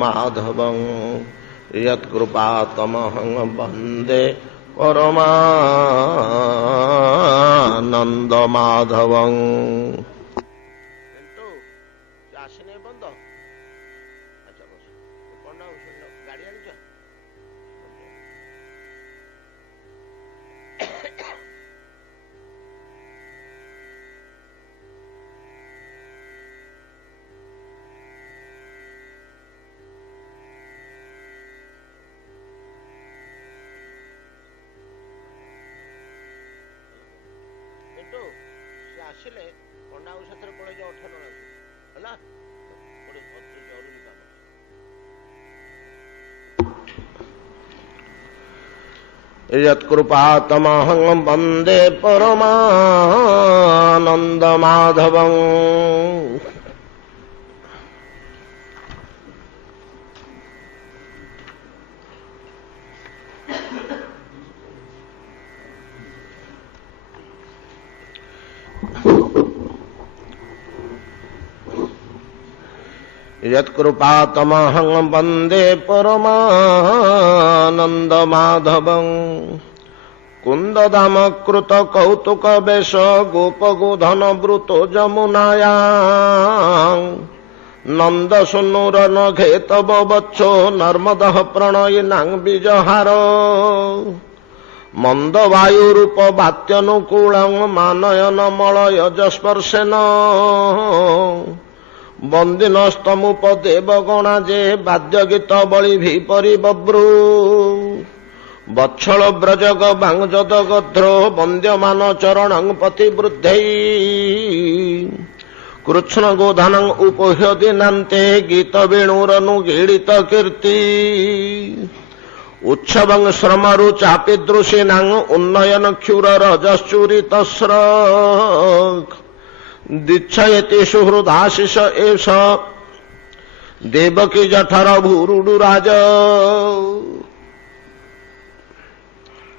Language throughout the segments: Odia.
माधवं यत्कृपातमहं वन्दे परमानंद माधवं। ଆସିଲେ ପଣ୍ଡାଙ୍କ ସାଥିରେ ପଳେଇ ଯାଅ 18 ହେଲା ଗୋଟେ ଜରୁରୀ କାମ। यत्कृपातमहं वन्दे परमानंद माधवं। यत्कृपातमहं वन्दे परमानंद माधवं। कुन्दधामकृत कौतुक वेश गोपगोधन वृतो जमुनायां नंद सुनूरन घेतव बच्छो नर्मदः प्रणयिनां बीजहार मंद वायुरूप बात्यनुकूलं मानयन मलयज स्पर्शेन बंदिनस्तमुपदेवगणा जे बाद्य गीत बलि भीपरि बब्रू बत्सल व्रजग बांगजद गध्रो वंद्यमान चरणं पतिवृद्धै कृष्ण गोधानं उपोह्य दिनान्ते गीत वेणुरनुगीडित कीर्ति उत्सवं श्रमरु चापिदृशीनां उन्नयन क्षुर रजश्चूरितस्रक् दीक्षयति सुहृदाशिष एष देवकी जठर भूरुडुराज।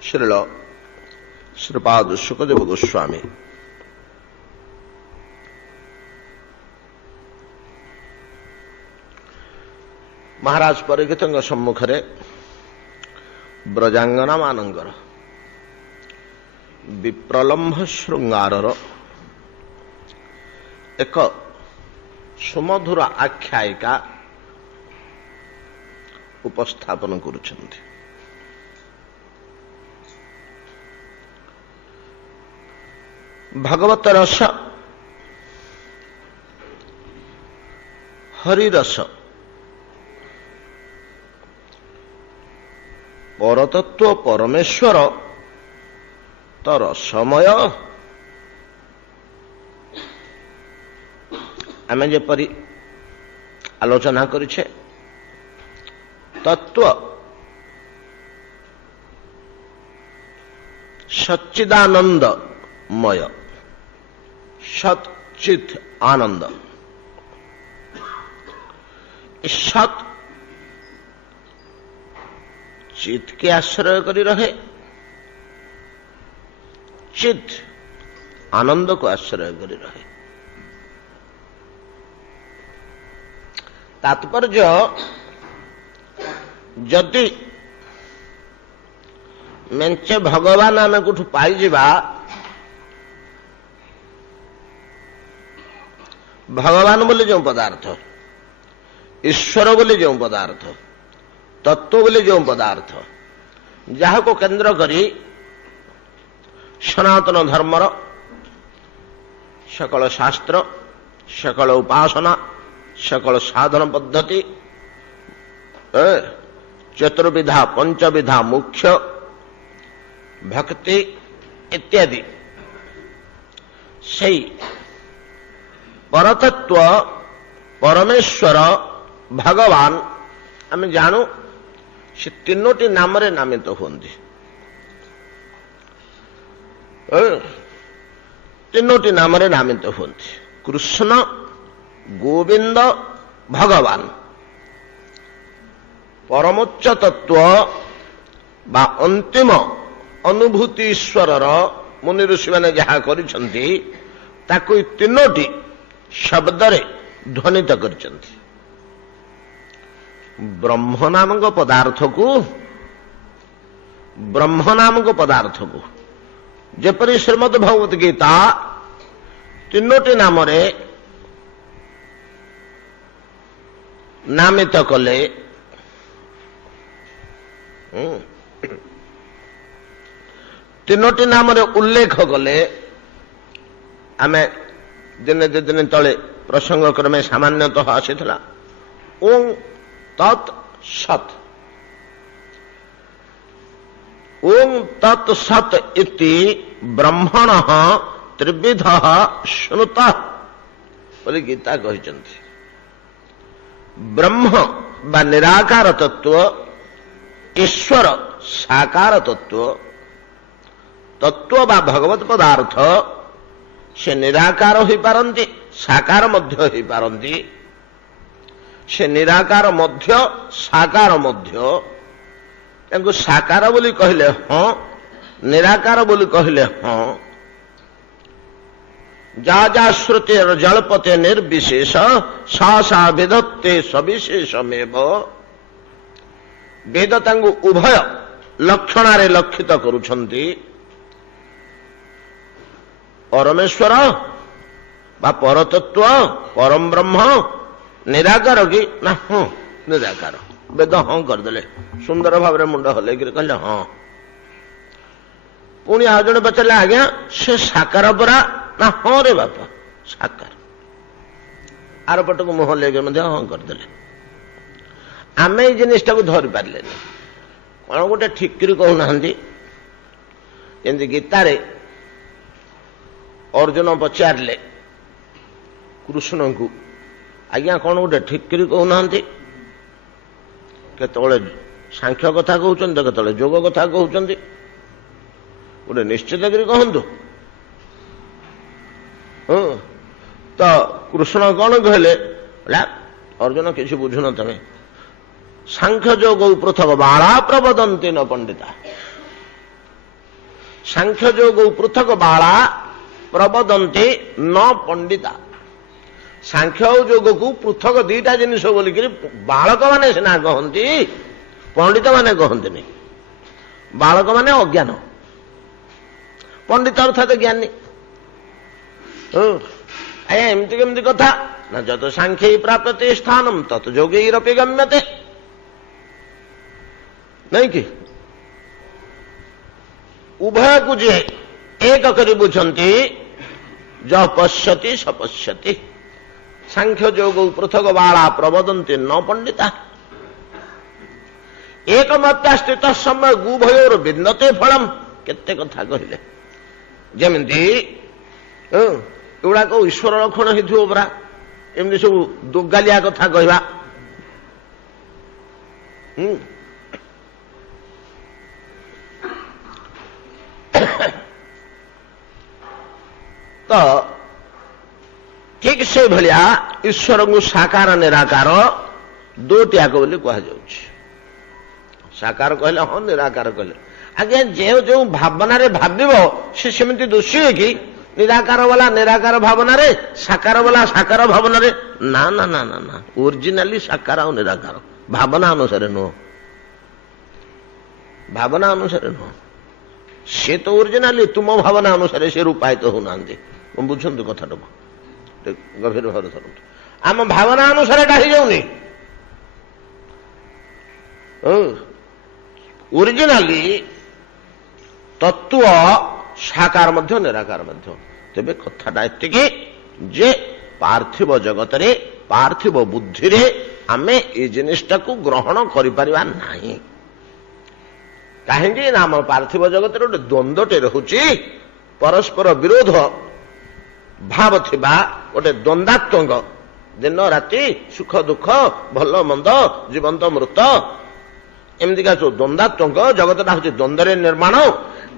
श्रील श्रीपाद सुखदेव गोस्वामी महाराज परीक्षितଙ୍କ सम्मुखरे ब्रजांगना मानंगर विप्रलंभ श्रृंगारर एक सुमधुर आख्यायिका उपस्थापन करुछन्ति। भगवत रस हरिरस परतत्व परमेश्वर तो रसमय आमे जेपरि आलोचना करिछे तत्व सच्चिदानंदमय सच्चित आनंद सत चित के आश्रय करी रहे, चित आनंद को आश्रय करी रहे। तात्पर्य जदि मेंचे भगवान आम कोठू पाई जिबा भगवान बोले जो पदार्थ ईश्वर बोले जो पदार्थ तत्व बोले जो पदार्थ जहा को केंद्र करी सनातन धर्मर सकल शास्त्र सकल उपासना सकल साधन पद्धति चतुर्विधा पंचविधा मुख्य भक्ति इत्यादि से परतत्व परमेश्वर भगवान आम जानू से तीनोटी नाम रे नामित होती। तीनोटी नाम रे नामित होती कृष्ण गोविंद भगवान। परमोच्च तत्व बा अंतिम अनुभूति ईश्वर मुनि ऋषि मैंने जहा करिसेंती ताकु तीनोटी शब्द रे ध्वनित करिसेंती। ବ୍ରହ୍ମ ନାମକ ପଦାର୍ଥକୁ ଯେପରି ଶ୍ରୀମଦ୍ ଭଗବତ ଗୀତା ତିନୋଟି ନାମରେ ନାମିତ କଲେ, ତିନୋଟି ନାମରେ ଉଲ୍ଲେଖ କଲେ। ଆମେ ଦିନେ ଦୁଇ ଦିନ ତଳେ ପ୍ରସଙ୍ଗ କ୍ରମେ ସାମାନ୍ୟତଃ ଆସିଥିଲା। ଓଂ ତତ୍ ସତ୍, ଓଂ ତତ୍ ସତ୍ ଇତି ବ୍ରହ୍ମଣଃ ତ୍ରିବିଧଃ ଶ୍ରୁତଃ ବୋଲି ଗୀତା କହିଛନ୍ତି। ବ୍ରହ୍ମ ବା ନିରାକାର ତତ୍ତ୍ୱ, ଈଶ୍ୱର ସାକାର ତତ୍ତ୍ୱ ବା ଭଗବତ ପଦାର୍ଥ ସେ ନିରାକାର ହୋଇପାରନ୍ତି, ସାକାର ମଧ୍ୟ ହୋଇପାରନ୍ତି। ସେ ନିରାକାର ମଧ୍ୟ ସାକାର ମଧ୍ୟ। ତାଙ୍କୁ ସାକାର ବୋଲି କହିଲେ ହଁ, ନିରାକାର ବୋଲି କହିଲେ ହଁ। ଯା ଯା ଶ୍ରୁତି ଜଳପତେ ନିର୍ବିଶେଷ ସା ସା ବେଦତ୍ତେ ସବିଶେଷମେବ। ବେଦ ତାଙ୍କୁ ଉଭୟ ଲକ୍ଷଣାରେ ଲକ୍ଷିତ କରୁଛନ୍ତି। ପରମେଶ୍ୱର ବା ପରତତ୍ଵ, ପରମ ବ୍ରହ୍ମ ନିରାକାର କି ନା? ହଁ ନିରାକାର। ବେଦ ହଁ କରିଦେଲେ, ସୁନ୍ଦର ଭାବରେ ମୁଣ୍ଡ ହଲେଇକିରି କହିଲେ ହଁ। ପୁଣି ଆଉ ଜଣେ ପଚାରିଲେ ଆଜ୍ଞା ସେ ସାକାର ପରା? ନା ହଁ ରେ ବାପା ସାକାର। ଆର ପଟକୁ ମୁହଁ ହଲେଇକି ମଧ୍ୟ ହଁ କରିଦେଲେ। ଆମେ ଏଇ ଜିନିଷଟାକୁ ଧରି ପାରିଲେନି। କଣ ଗୋଟେ ଠିକରି କହୁନାହାନ୍ତି। ଯେମିତି ଗୀତାରେ ଅର୍ଜୁନ ପଚାରିଲେ କୃଷ୍ଣଙ୍କୁ, ଆଜ୍ଞା କଣ ଗୋଟେ ଠିକରି କହୁନାହାନ୍ତି। କେତେବେଳେ ସାଂଖ୍ୟ କଥା କହୁଛନ୍ତି, କେତେବେଳେ ଯୋଗ କଥା କହୁଛନ୍ତି। ଗୋଟେ ନିଶ୍ଚିତ କରି କହନ୍ତୁ। ତ କୃଷ୍ଣ କଣ କହିଲେ? ଅର୍ଜୁନ କିଛି ବୁଝୁନ ତମେ। ସାଂଖ୍ୟ ଯୋଗ ପୃଥକ ବାଳା ପ୍ରବଦନ୍ତି ନ ପଣ୍ଡିତା। ସାଂଖ୍ୟ ଯୋଗ ପୃଥକ ବାଳା ପ୍ରବଦନ୍ତି ନ ପଣ୍ଡିତା। ସାଂଖ୍ୟ ଓ ଯୋଗକୁ ପୃଥକ ଦିଟା ଜିନିଷ ବୋଲିକିରି ବାଳକ ମାନେ ସିନା କହନ୍ତି, ପଣ୍ଡିତ ମାନେ କହନ୍ତିନି। ବାଳକ ମାନେ ଅଜ୍ଞାନ, ପଣ୍ଡିତ ଅର୍ଥାତ ଜ୍ଞାନୀ। ଆଜ୍ଞା ଏମିତି କେମିତି କଥା ନା? ଯତ ସାଂଖ୍ୟୈ ପ୍ରାପ୍ୟତେ ସ୍ଥାନମ୍ ତତ୍ ଯୋଗୈରପି ଗମ୍ୟତେ। ନାଇଁ କି? ଉଭୟକୁ ଯିଏ ଏକ କରି ବୁଝନ୍ତି, ଯ ପଶ୍ୟତି ସପଶ୍ୟତି। ସାଂଖ୍ୟ ଯୋଗ ପୃଥକ ବାଳା ପ୍ରବଦନ୍ତି ନ ପଣ୍ଡିତା। ଏକମତ୍ୟା ସ୍ଥିତ ସମୟ ଉଭୟୋର ବିନ୍ଦତେ ଫଳମ୍। କେତେ କଥା କହିଲେ। ଯେମିତି ଏଗୁଡାକ ଈଶ୍ୱର ଲକ୍ଷଣ ହେଇଥିବ ପରା, ଏମିତି ସବୁ ଦୋଗାଲିଆ କଥା କହିବା। ତ ଠିକ ସେଇଭଳିଆ ଈଶ୍ୱରଙ୍କୁ ସାକାର ନିରାକାର ଦୁଇଟିଆକ ବୋଲି କୁହାଯାଉଛି। ସାକାର କହିଲେ ହଁ, ନିରାକାର କହିଲେ। ଆଜ୍ଞା ଯେଉଁ ଭାବନାରେ ଭାବିବ ସେ ସେମିତି ଦୋଷୀ ହୁଏ କି? ନିରାକାର ବାଲା ନିରାକାର ଭାବନାରେ, ସାକାର ବାଲା ସାକାର ଭାବନାରେ? ନା ନା ନା ନା ନା, ଓରିଜିନାଲି ସାକାର ଆଉ ନିରାକାର ଭାବନା ଅନୁସାରେ ନୁହଁ। ଭାବନା ଅନୁସାରେ ନୁହଁ। ସେ ତ ଓରିଜିନାଲି ତୁମ ଭାବନା ଅନୁସାରେ ସେ ରୂପାୟିତ ହଉନାହାନ୍ତି। ବୁଝନ୍ତୁ କଥାଟାକୁ ଗଭୀର ଭାବରେ ଧରନ୍ତୁ। ଆମ ଭାବନା ଅନୁସାରେ ଏଟା ହେଇଯାଉନି। ଓରିଜିନାଲି ତତ୍ଵ ସାକାର ମଧ୍ୟ ନିରାକାର ମଧ୍ୟ। ତେବେ କଥାଟା ଏତିକି ଯେ ପାର୍ଥିବ ଜଗତରେ, ପାର୍ଥିବ ବୁଦ୍ଧିରେ ଆମେ ଏଇ ଜିନିଷଟାକୁ ଗ୍ରହଣ କରିପାରିବା ନାହିଁ। କାହିଁକି ନା ଆମ ପାର୍ଥିବ ଜଗତରେ ଗୋଟେ ଦ୍ୱନ୍ଦ୍ୱଟେ ରହୁଛି, ପରସ୍ପର ବିରୋଧ ଭାବ ଥିବା ଗୋଟେ ଦ୍ୱନ୍ଦାତ୍ମକ, ଦିନ ରାତି, ସୁଖ ଦୁଃଖ, ଭଲ ମନ୍ଦ, ଜୀବନ୍ତ ମୃତ, ଏମିତିକା ସବୁ ଦ୍ୱନ୍ଦାତ୍ମକ ଜଗତଟା ହଉଛି ଦ୍ୱନ୍ଦ୍ୱରେ ନିର୍ମାଣ।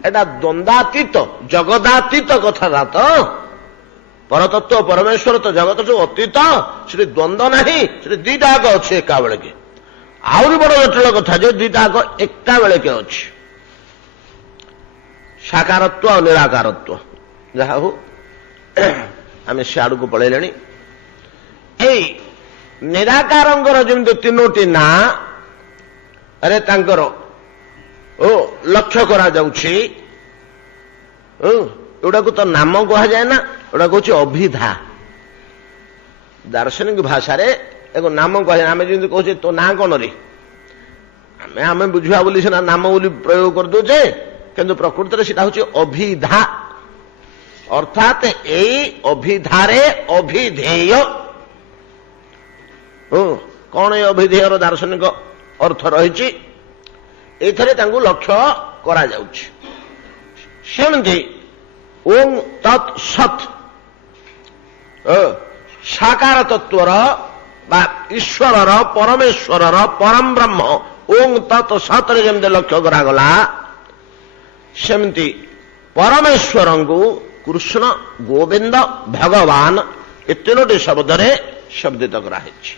ଏଟା ଦ୍ୱନ୍ଦାତୀତ, ଜଗଦାତୀତ କଥାଟା ତ। ପରତତ୍ଵ ପରମେଶ୍ୱର ତ ଜଗତ ସବୁ ଅତୀତ, ସେଠି ଦ୍ୱନ୍ଦ୍ୱ ନାହିଁ, ସେଠି ଦିଟା ଆଗ ଅଛି ଏକା ବେଳକେ। ଆହୁରି ବଡ ଜଟିଳ କଥା ଯେ ଦିଟା ଆଗ ଏକା ବେଳକେ ଅଛି, ସାକାରତ୍ଵ ଆଉ ନିରାକାରତ୍ଵ। ଯାହା ହଉ ଆମେ ସିଆଡକୁ ପଳେଇଲେଣି। ଏଇ ନିରାକାରଙ୍କର ଯେମିତି ତିନୋଟି ନାଁ ଆରେ ତାଙ୍କର ଲକ୍ଷ୍ୟ କରାଯାଉଛି। ଏଗୁଡାକୁ ତ ନାମ କୁହାଯାଏ ନା, ଏଗୁଡାକ ହଉଛି ଅଭିଧା। ଦାର୍ଶନିକ ଭାଷାରେ ଏକ ନାମ କୁହାଯାଏ। ଆମେ ଯେମିତି କହୁଛେ ତୋ ନାଁ କଣ ରେ, ଆମେ ବୁଝିବା ବୋଲି ସିନା ନାମ ବୋଲି ପ୍ରୟୋଗ କରିଦଉଛେ, କିନ୍ତୁ ପ୍ରକୃତରେ ସେଟା ହଉଛି ଅଭିଧା। ଅର୍ଥାତ୍ ଏଇ ଅଭିଧାରେ ଅଭିଧେୟ। କଣ ଏ ଅଭିଧେୟର ଦାର୍ଶନିକ ଅର୍ଥ ରହିଛି, ଏଇଥିରେ ତାଙ୍କୁ ଲକ୍ଷ୍ୟ କରାଯାଉଛି। ସେମିତି ଓଂ ତତ୍ ସତ୍ ସାକାର ତତ୍ଵର ବା ଈଶ୍ୱରର, ପରମେଶ୍ୱରର, ପରମ ବ୍ରହ୍ମ ଓଂ ତତ୍ ସତ୍ରେ ଯେମିତି ଲକ୍ଷ୍ୟ କରାଗଲା, ସେମିତି ପରମେଶ୍ୱରଙ୍କୁ କୃଷ୍ଣ, ଗୋବିନ୍ଦ, ଭଗବାନ ଏ ତିନୋଟି ଶବ୍ଦରେ ଶବ୍ଦିତ କରାହେଇଛି।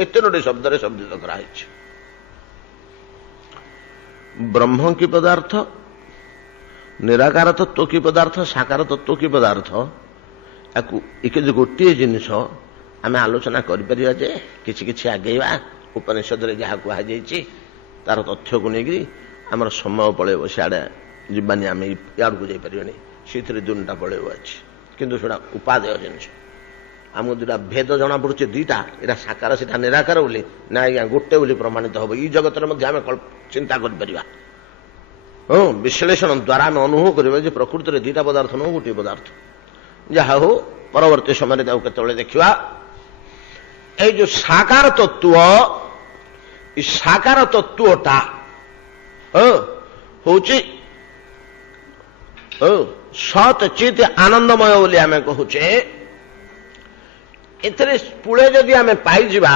ଏ ତିନୋଟି ଶବ୍ଦରେ ଶବ୍ଦିତ କରାହେଇଛି। ବ୍ରହ୍ମ କି ପଦାର୍ଥ, ନିରାକାର ତତ୍ଵ କି ପଦାର୍ଥ, ସାକାର ତତ୍ଵ କି ପଦାର୍ଥ, ୟାକୁ ଗୋଟିଏ ଜିନିଷ ଆମେ ଆଲୋଚନା କରିପାରିବା ଯେ କିଛି କିଛି ଆଗେଇବା। ଉପନିଷଦରେ ଯାହା କୁହାଯାଇଛି ତାର ତଥ୍ୟକୁ ନେଇକରି ଆମର ସମୟ ପଳେଇବ, ସିଆଡ଼େ ଯିବାନି, ଆମେ ଇଆଡ଼କୁ ଯାଇପାରିବାନି। ସେଇଥିରେ ଦୁନିଟା ପଳେଇବ ଅଛି। କିନ୍ତୁ ସେଟା ଉପାଦେୟ ଜିନିଷ। ଆମକୁ ଯୋଉଟା ଭେଦ ଜଣାପଡୁଛି ଦିଟା, ଏଇଟା ସାକାର ସେଟା ନିରାକାର ବୋଲି, ନା ଆଜ୍ଞା ଗୋଟେ ବୋଲି ପ୍ରମାଣିତ ହବ। ଏଇ ଜଗତରେ ମଧ୍ୟ ଆମେ ଚିନ୍ତା କରିପାରିବା। ବିଶ୍ଳେଷଣ ଦ୍ୱାରା ଆମେ ଅନୁଭବ କରିବା ଯେ ପ୍ରକୃତରେ ଦିଟା ପଦାର୍ଥ ନୁହଁ, ଗୋଟିଏ ପଦାର୍ଥ। ଯାହା ହଉ, ପରବର୍ତ୍ତୀ ସମୟରେ ତାକୁ କେତେବେଳେ ଦେଖିବା। এই যে সাকার তত্ত্ব, এই সাকার তত্ত্বটা হচ্ছে সৎ চিত আনন্দময় বলে আমি কହୁଛେ। এতে পুଳେ যদি আমি পাইଯିବା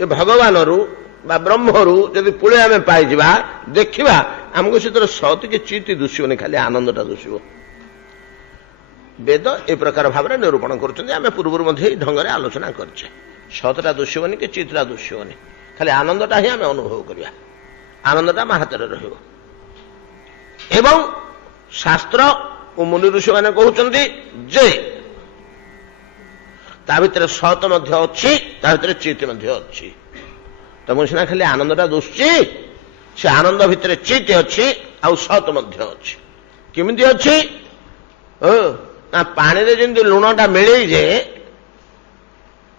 ଏ ଭଗବାନରୁ ବା ବ୍ରହ୍ମରୁ ଯଦି ପୁଳେ ଆମେ ପାଇଯିବା, ଦେଖିବା ଆମକୁ ସେଥିରେ ସତ୍ କି ଚିତ ଦୁଷିବନି, ଖାଲି ଆନନ୍ଦଟା ଦୁଷିବ। ବେଦ ଏ ପ୍ରକାର ଭାବରେ ନିରୂପଣ କରୁଛନ୍ତି। ଆମେ ପୂର୍ବରୁ ମଧ୍ୟ ଏଇ ଢଙ୍ଗରେ ଆଲୋଚନା କରିଛେ। ସତଟା ଦୁଷିବନି କି ଚିତଟା ଦୁଷିବନି, ଖାଲି ଆନନ୍ଦଟା ହିଁ ଆମେ ଅନୁଭବ କରିବା। ଆନନ୍ଦଟା ଆମ ହାତରେ ରହିବ। ଏବଂ ଶାସ୍ତ୍ର ଓ ମୁନି ଋଷିମାନେ କହୁଛନ୍ତି ଯେ ତା ଭିତରେ ସତ ମଧ୍ୟ ଅଛି, ତା ଭିତରେ ଚିତ ମଧ୍ୟ ଅଛି। ତମକୁ ସିନା ଖାଲି ଆନନ୍ଦଟା ଦୁଷୁଛି, ସେ ଆନନ୍ଦ ଭିତରେ ଚିତ ଅଛି ଆଉ ସତ ମଧ୍ୟ ଅଛି। କେମିତି ଅଛି? ନା ପାଣିରେ ଯେମିତି ଲୁଣଟା ମିଳେଇଯାଏ,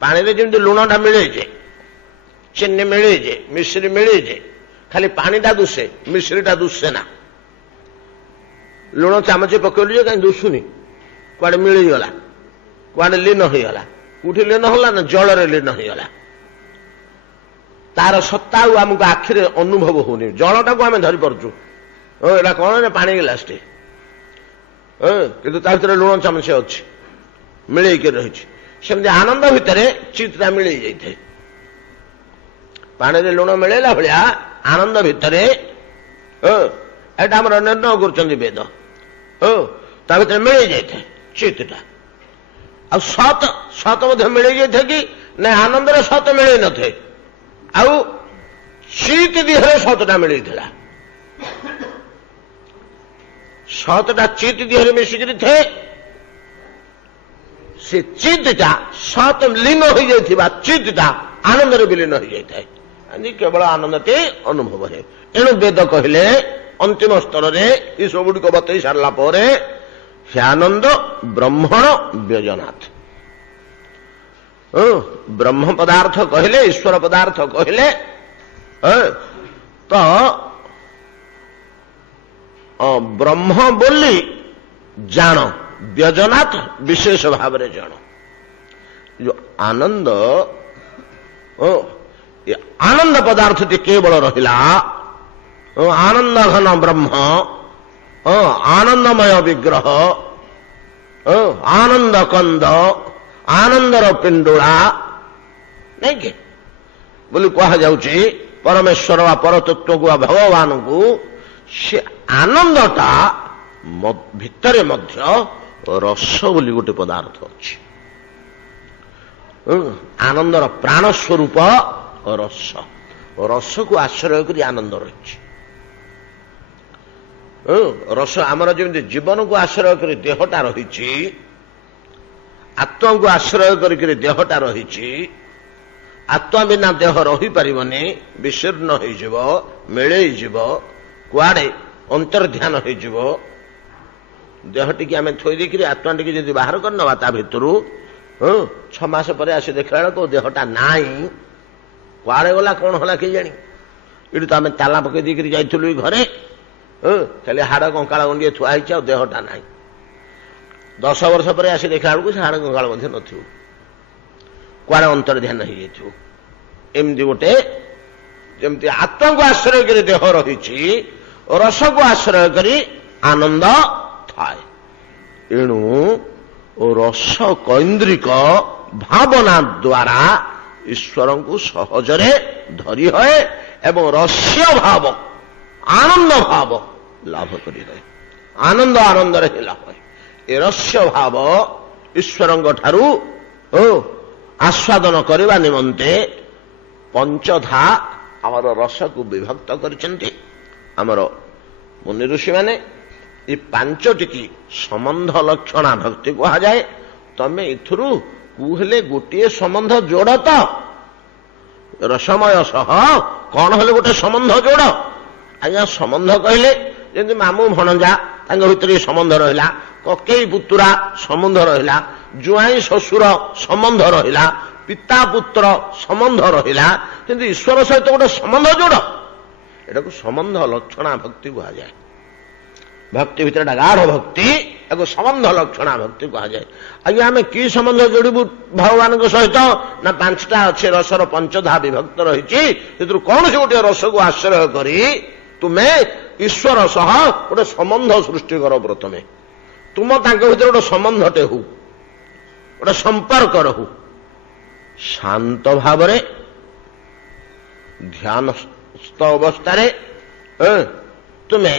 ପାଣିରେ ଯେମିତି ଲୁଣଟା ମିଳେଇଯାଏ, ଚିନି ମିଳେଇଯାଏ, ମିଶ୍ରି ମିଳେଇଯାଏ, ଖାଲି ପାଣିଟା ଦୁଷେ, ମିଶ୍ରିଟା ଦୁଷେ ନା। ଲୁଣ ଚାମଚେ ପକେଇଲୁ ଯେ କାହିଁ ଦୁଷୁନି, କୁଆଡେ ମିଳେଇଗଲା, କୁଆଡେ ଲୀନ ହେଇଗଲା। କୋଉଠି ଲୀନ ହେଲା? ନା ଜଳରେ ଲୀନ ହେଇଗଲା। ତାର ସତ୍ତା ଆଉ ଆମକୁ ଆଖିରେ ଅନୁଭବ ହଉନି। ଜଳଟାକୁ ଆମେ ଧରିପାରୁଛୁ, ଏଇଟା କଣ ନା ପାଣି ଗ୍ଲାସଟେ, କିନ୍ତୁ ତା ଭିତରେ ଲୁଣ ଚାମଚ ଅଛି, ମିଳେଇକି ରହିଛି। ସେମିତି ଆନନ୍ଦ ଭିତରେ ଚିତଟା ମିଳେଇ ଯାଇଥାଏ। ପାଣିରେ ଲୁଣ ମିଳେଇଲା ଭଳିଆ ଆନନ୍ଦ ଭିତରେ ଏଇଟା ଆମର ନିର୍ଣ୍ଣୟ କରୁଛନ୍ତି ବେଦ। ତା ଭିତରେ ମିଳେଇ ଯାଇଥାଏ ଚିତଟା। ଆଉ ସତ, ସତ ମଧ୍ୟ ମିଳେଇ ଯାଇଥାଏ କି ନା? ଆନନ୍ଦରେ ସତ ମିଳେଇ ନଥାଏ, ଆଉ ଚିତ ଦେହରେ ସତଟା ମିଳେଇଥିଲା। ସତଟା ଚିତ ଦେହରେ ମିଶିକିରି ଥାଏ। ସେ ଚିତଟା ସତ ଲୀନ ହୋଇଯାଇଥିବା ଚିତଟା ଆନନ୍ଦରେ ବିଲୀନ ହୋଇଯାଇଥାଏ। କେବଳ ଆନନ୍ଦଟେ ଅନୁଭବ ହୁଏ। ଏଣୁ ବେଦ କହିଲେ ଅନ୍ତିମ ସ୍ତରରେ ଏସବୁଗୁଡ଼ିକ ବତେଇ ସାରିଲା ପରେ ସେ ଆନନ୍ଦ ବ୍ରହ୍ମଣ ବ୍ୟଜନାଥ। ବ୍ରହ୍ମ ପଦାର୍ଥ କହିଲେ, ଈଶ୍ୱର ପଦାର୍ଥ କହିଲେ ତ ବ୍ରହ୍ମ ବୋଲି ଜାଣ, ବ୍ୟଜନାଥ ବିଶେଷ ଭାବରେ ଜାଣ। ଯୋଉ ଆନନ୍ଦ, ଆନନ୍ଦ ପଦାର୍ଥଟି କେବଳ ରହିଲା ଆନନ୍ଦ ଘନ ବ୍ରହ୍ମ, ଆନନ୍ଦମୟ ବିଗ୍ରହ, ଆନନ୍ଦ କନ୍ଦ, ଆନନ୍ଦର ପିଣ୍ଡୁଳା, ନାଇଁ କି ବୋଲି କୁହାଯାଉଛି। ପରମେଶ୍ୱର ବା ପରତତ୍ତ୍ୱକୁ ବା ଭଗବାନଙ୍କୁ ସେ ଆନନ୍ଦଟା ଭିତରେ ମଧ୍ୟ ରସ ବୋଲି ଗୋଟେ ପଦାର୍ଥ ଅଛି। ଆନନ୍ଦର ପ୍ରାଣ ସ୍ୱରୂପ ରସ, ରସକୁ ଆଶ୍ରୟ କରି ଆନନ୍ଦ ରହିଛି। ରସ ଆମର ଯେମିତି ଜୀବନକୁ ଆଶ୍ରୟ କରି ଦେହଟା ରହିଛି, ଆତ୍ମାକୁ ଆଶ୍ରୟ କରିକି ଦେହଟା ରହିଛି, ଆତ୍ମା ବିନା ଦେହ ରହିପାରିବନି, ବିଶୀର୍ଣ୍ଣ ହେଇଯିବ, ମିଳେଇଯିବ, କୁଆଡେ ଅନ୍ତର୍ଧ୍ୟାନ ହେଇଯିବ। ଦେହ ଟିକେ ଆମେ ଥୋଇ ଦେଇକିରି ଆତ୍ମା ଟିକେ ଯଦି ବାହାର କରିନେବା ତା ଭିତରୁ 6 ମାସ ପରେ ଆସି ଦେଖିଲା ବେଳକୁ ଦେହଟା ନାହିଁ, କୁଆଡେ ଗଲା କଣ ହେଲା କେଜାଣି। ଏଠି ତ ଆମେ ତାଲା ପକେଇ ଦେଇକିରି ଯାଇଥିଲୁ ଏଇ ଘରେ, ଖାଲି ହାଡ଼ କଙ୍କାଳ ଗଣ୍ଡିଏ ଥୁଆ ହେଇଛି, ଆଉ ଦେହଟା ନାହିଁ। 10 ବର୍ଷ ପରେ ଆସି ଦେଖିଲା ବେଳକୁ ସେ ହାଡ଼ କଙ୍କାଳ ମଧ୍ୟ ନଥିବ, କୁଆଡେ ଅନ୍ତର୍ଧ୍ୟାନ ହେଇଯାଇଥିବ। ଏମିତି ଗୋଟେ ଯେମିତି ଆତ୍ମାକୁ ଆଶ୍ରୟ କରି ଦେହ ରହିଛି, ରସକୁ ଆଶ୍ରୟ କରି ଆନନ୍ଦ ଥାଏ। ଏଣୁ ରସ କୈନ୍ଦ୍ରିକ ଭାବନା ଦ୍ୱାରା ଈଶ୍ୱରଙ୍କୁ ସହଜରେ ଧରି ହୁଏ ଏବଂ ରସ୍ୟ ଭାବ ଆନନ୍ଦ ଭାବ ଲାଭ କରିଥାଏ। ଆନନ୍ଦ ଆନନ୍ଦରେ ହିଁ ଲାଭ ହୁଏ। ଏ ରସ୍ୟ ଭାବ ଈଶ୍ୱରଙ୍କ ଠାରୁ ଆସ୍ୱାଦନ କରିବା ନିମନ୍ତେ ପଞ୍ଚଧା ଆମର ରସକୁ ବିଭକ୍ତ କରିଛନ୍ତି ଆମର ମୁନି ଋଷିମାନେ। ଏ 5ଟିକି ସମ୍ବନ୍ଧ ଲକ୍ଷଣା ଭକ୍ତି କୁହାଯାଏ। ତମେ ଏଥିରୁ କୁହେଲେ ଗୋଟିଏ ସମ୍ବନ୍ଧ ଯୋଡ଼ ତ, ରସମୟ ସହ କଣ ହେଲେ ଗୋଟେ ସମ୍ବନ୍ଧ ଯୋଡ଼। ଆଜ୍ଞା ସମ୍ବନ୍ଧ କହିଲେ ଯେମିତି ମାମୁଁ ଭଣଜା ତାଙ୍କ ଭିତରେ ସମ୍ବନ୍ଧ ରହିଲା, କକେଇ ପୁତୁରା ସମ୍ବନ୍ଧ ରହିଲା, ଜ୍ୱାଇଁ ଶ୍ୱଶୁର ସମ୍ବନ୍ଧ ରହିଲା, ପିତା ପୁତ୍ର ସମ୍ବନ୍ଧ ରହିଲା, କିନ୍ତୁ ଈଶ୍ୱର ସହିତ ଗୋଟେ ସମ୍ବନ୍ଧ ଯୋଡ଼, ଏଟାକୁ ସମ୍ବନ୍ଧ ଲକ୍ଷଣା ଭକ୍ତି କୁହାଯାଏ। ଭକ୍ତି ଭିତରେ ଏଟା ଗାଢ଼ ଭକ୍ତି, ତାକୁ ସମ୍ବନ୍ଧ ଲକ୍ଷଣା ଭକ୍ତି କୁହାଯାଏ। ଆଜ୍ଞା ଆମେ କି ସମ୍ବନ୍ଧ ଯୋଡ଼ିବୁ ଭଗବାନଙ୍କ ସହିତ? ନା 5ଟା ଅଛି, ରସର ପଞ୍ଚଧା ବିଭକ୍ତ ରହିଛି। ସେଥିରୁ କୌଣସି ଗୋଟିଏ ରସକୁ ଆଶ୍ରୟ କରି ତୁମେ ଈଶ୍ୱର ସହ ଗୋଟେ ସମ୍ବନ୍ଧ ସୃଷ୍ଟି କର। ପ୍ରଥମେ ତୁମ ତାଙ୍କ ଭିତରେ ଗୋଟେ ସମ୍ବନ୍ଧଟେ ହଉ, ଗୋଟେ ସମ୍ପର୍କ ରହୁ। ଶାନ୍ତ ଭାବରେ ଧ୍ୟାନସ୍ଥ ଅବସ୍ଥାରେ ତୁମେ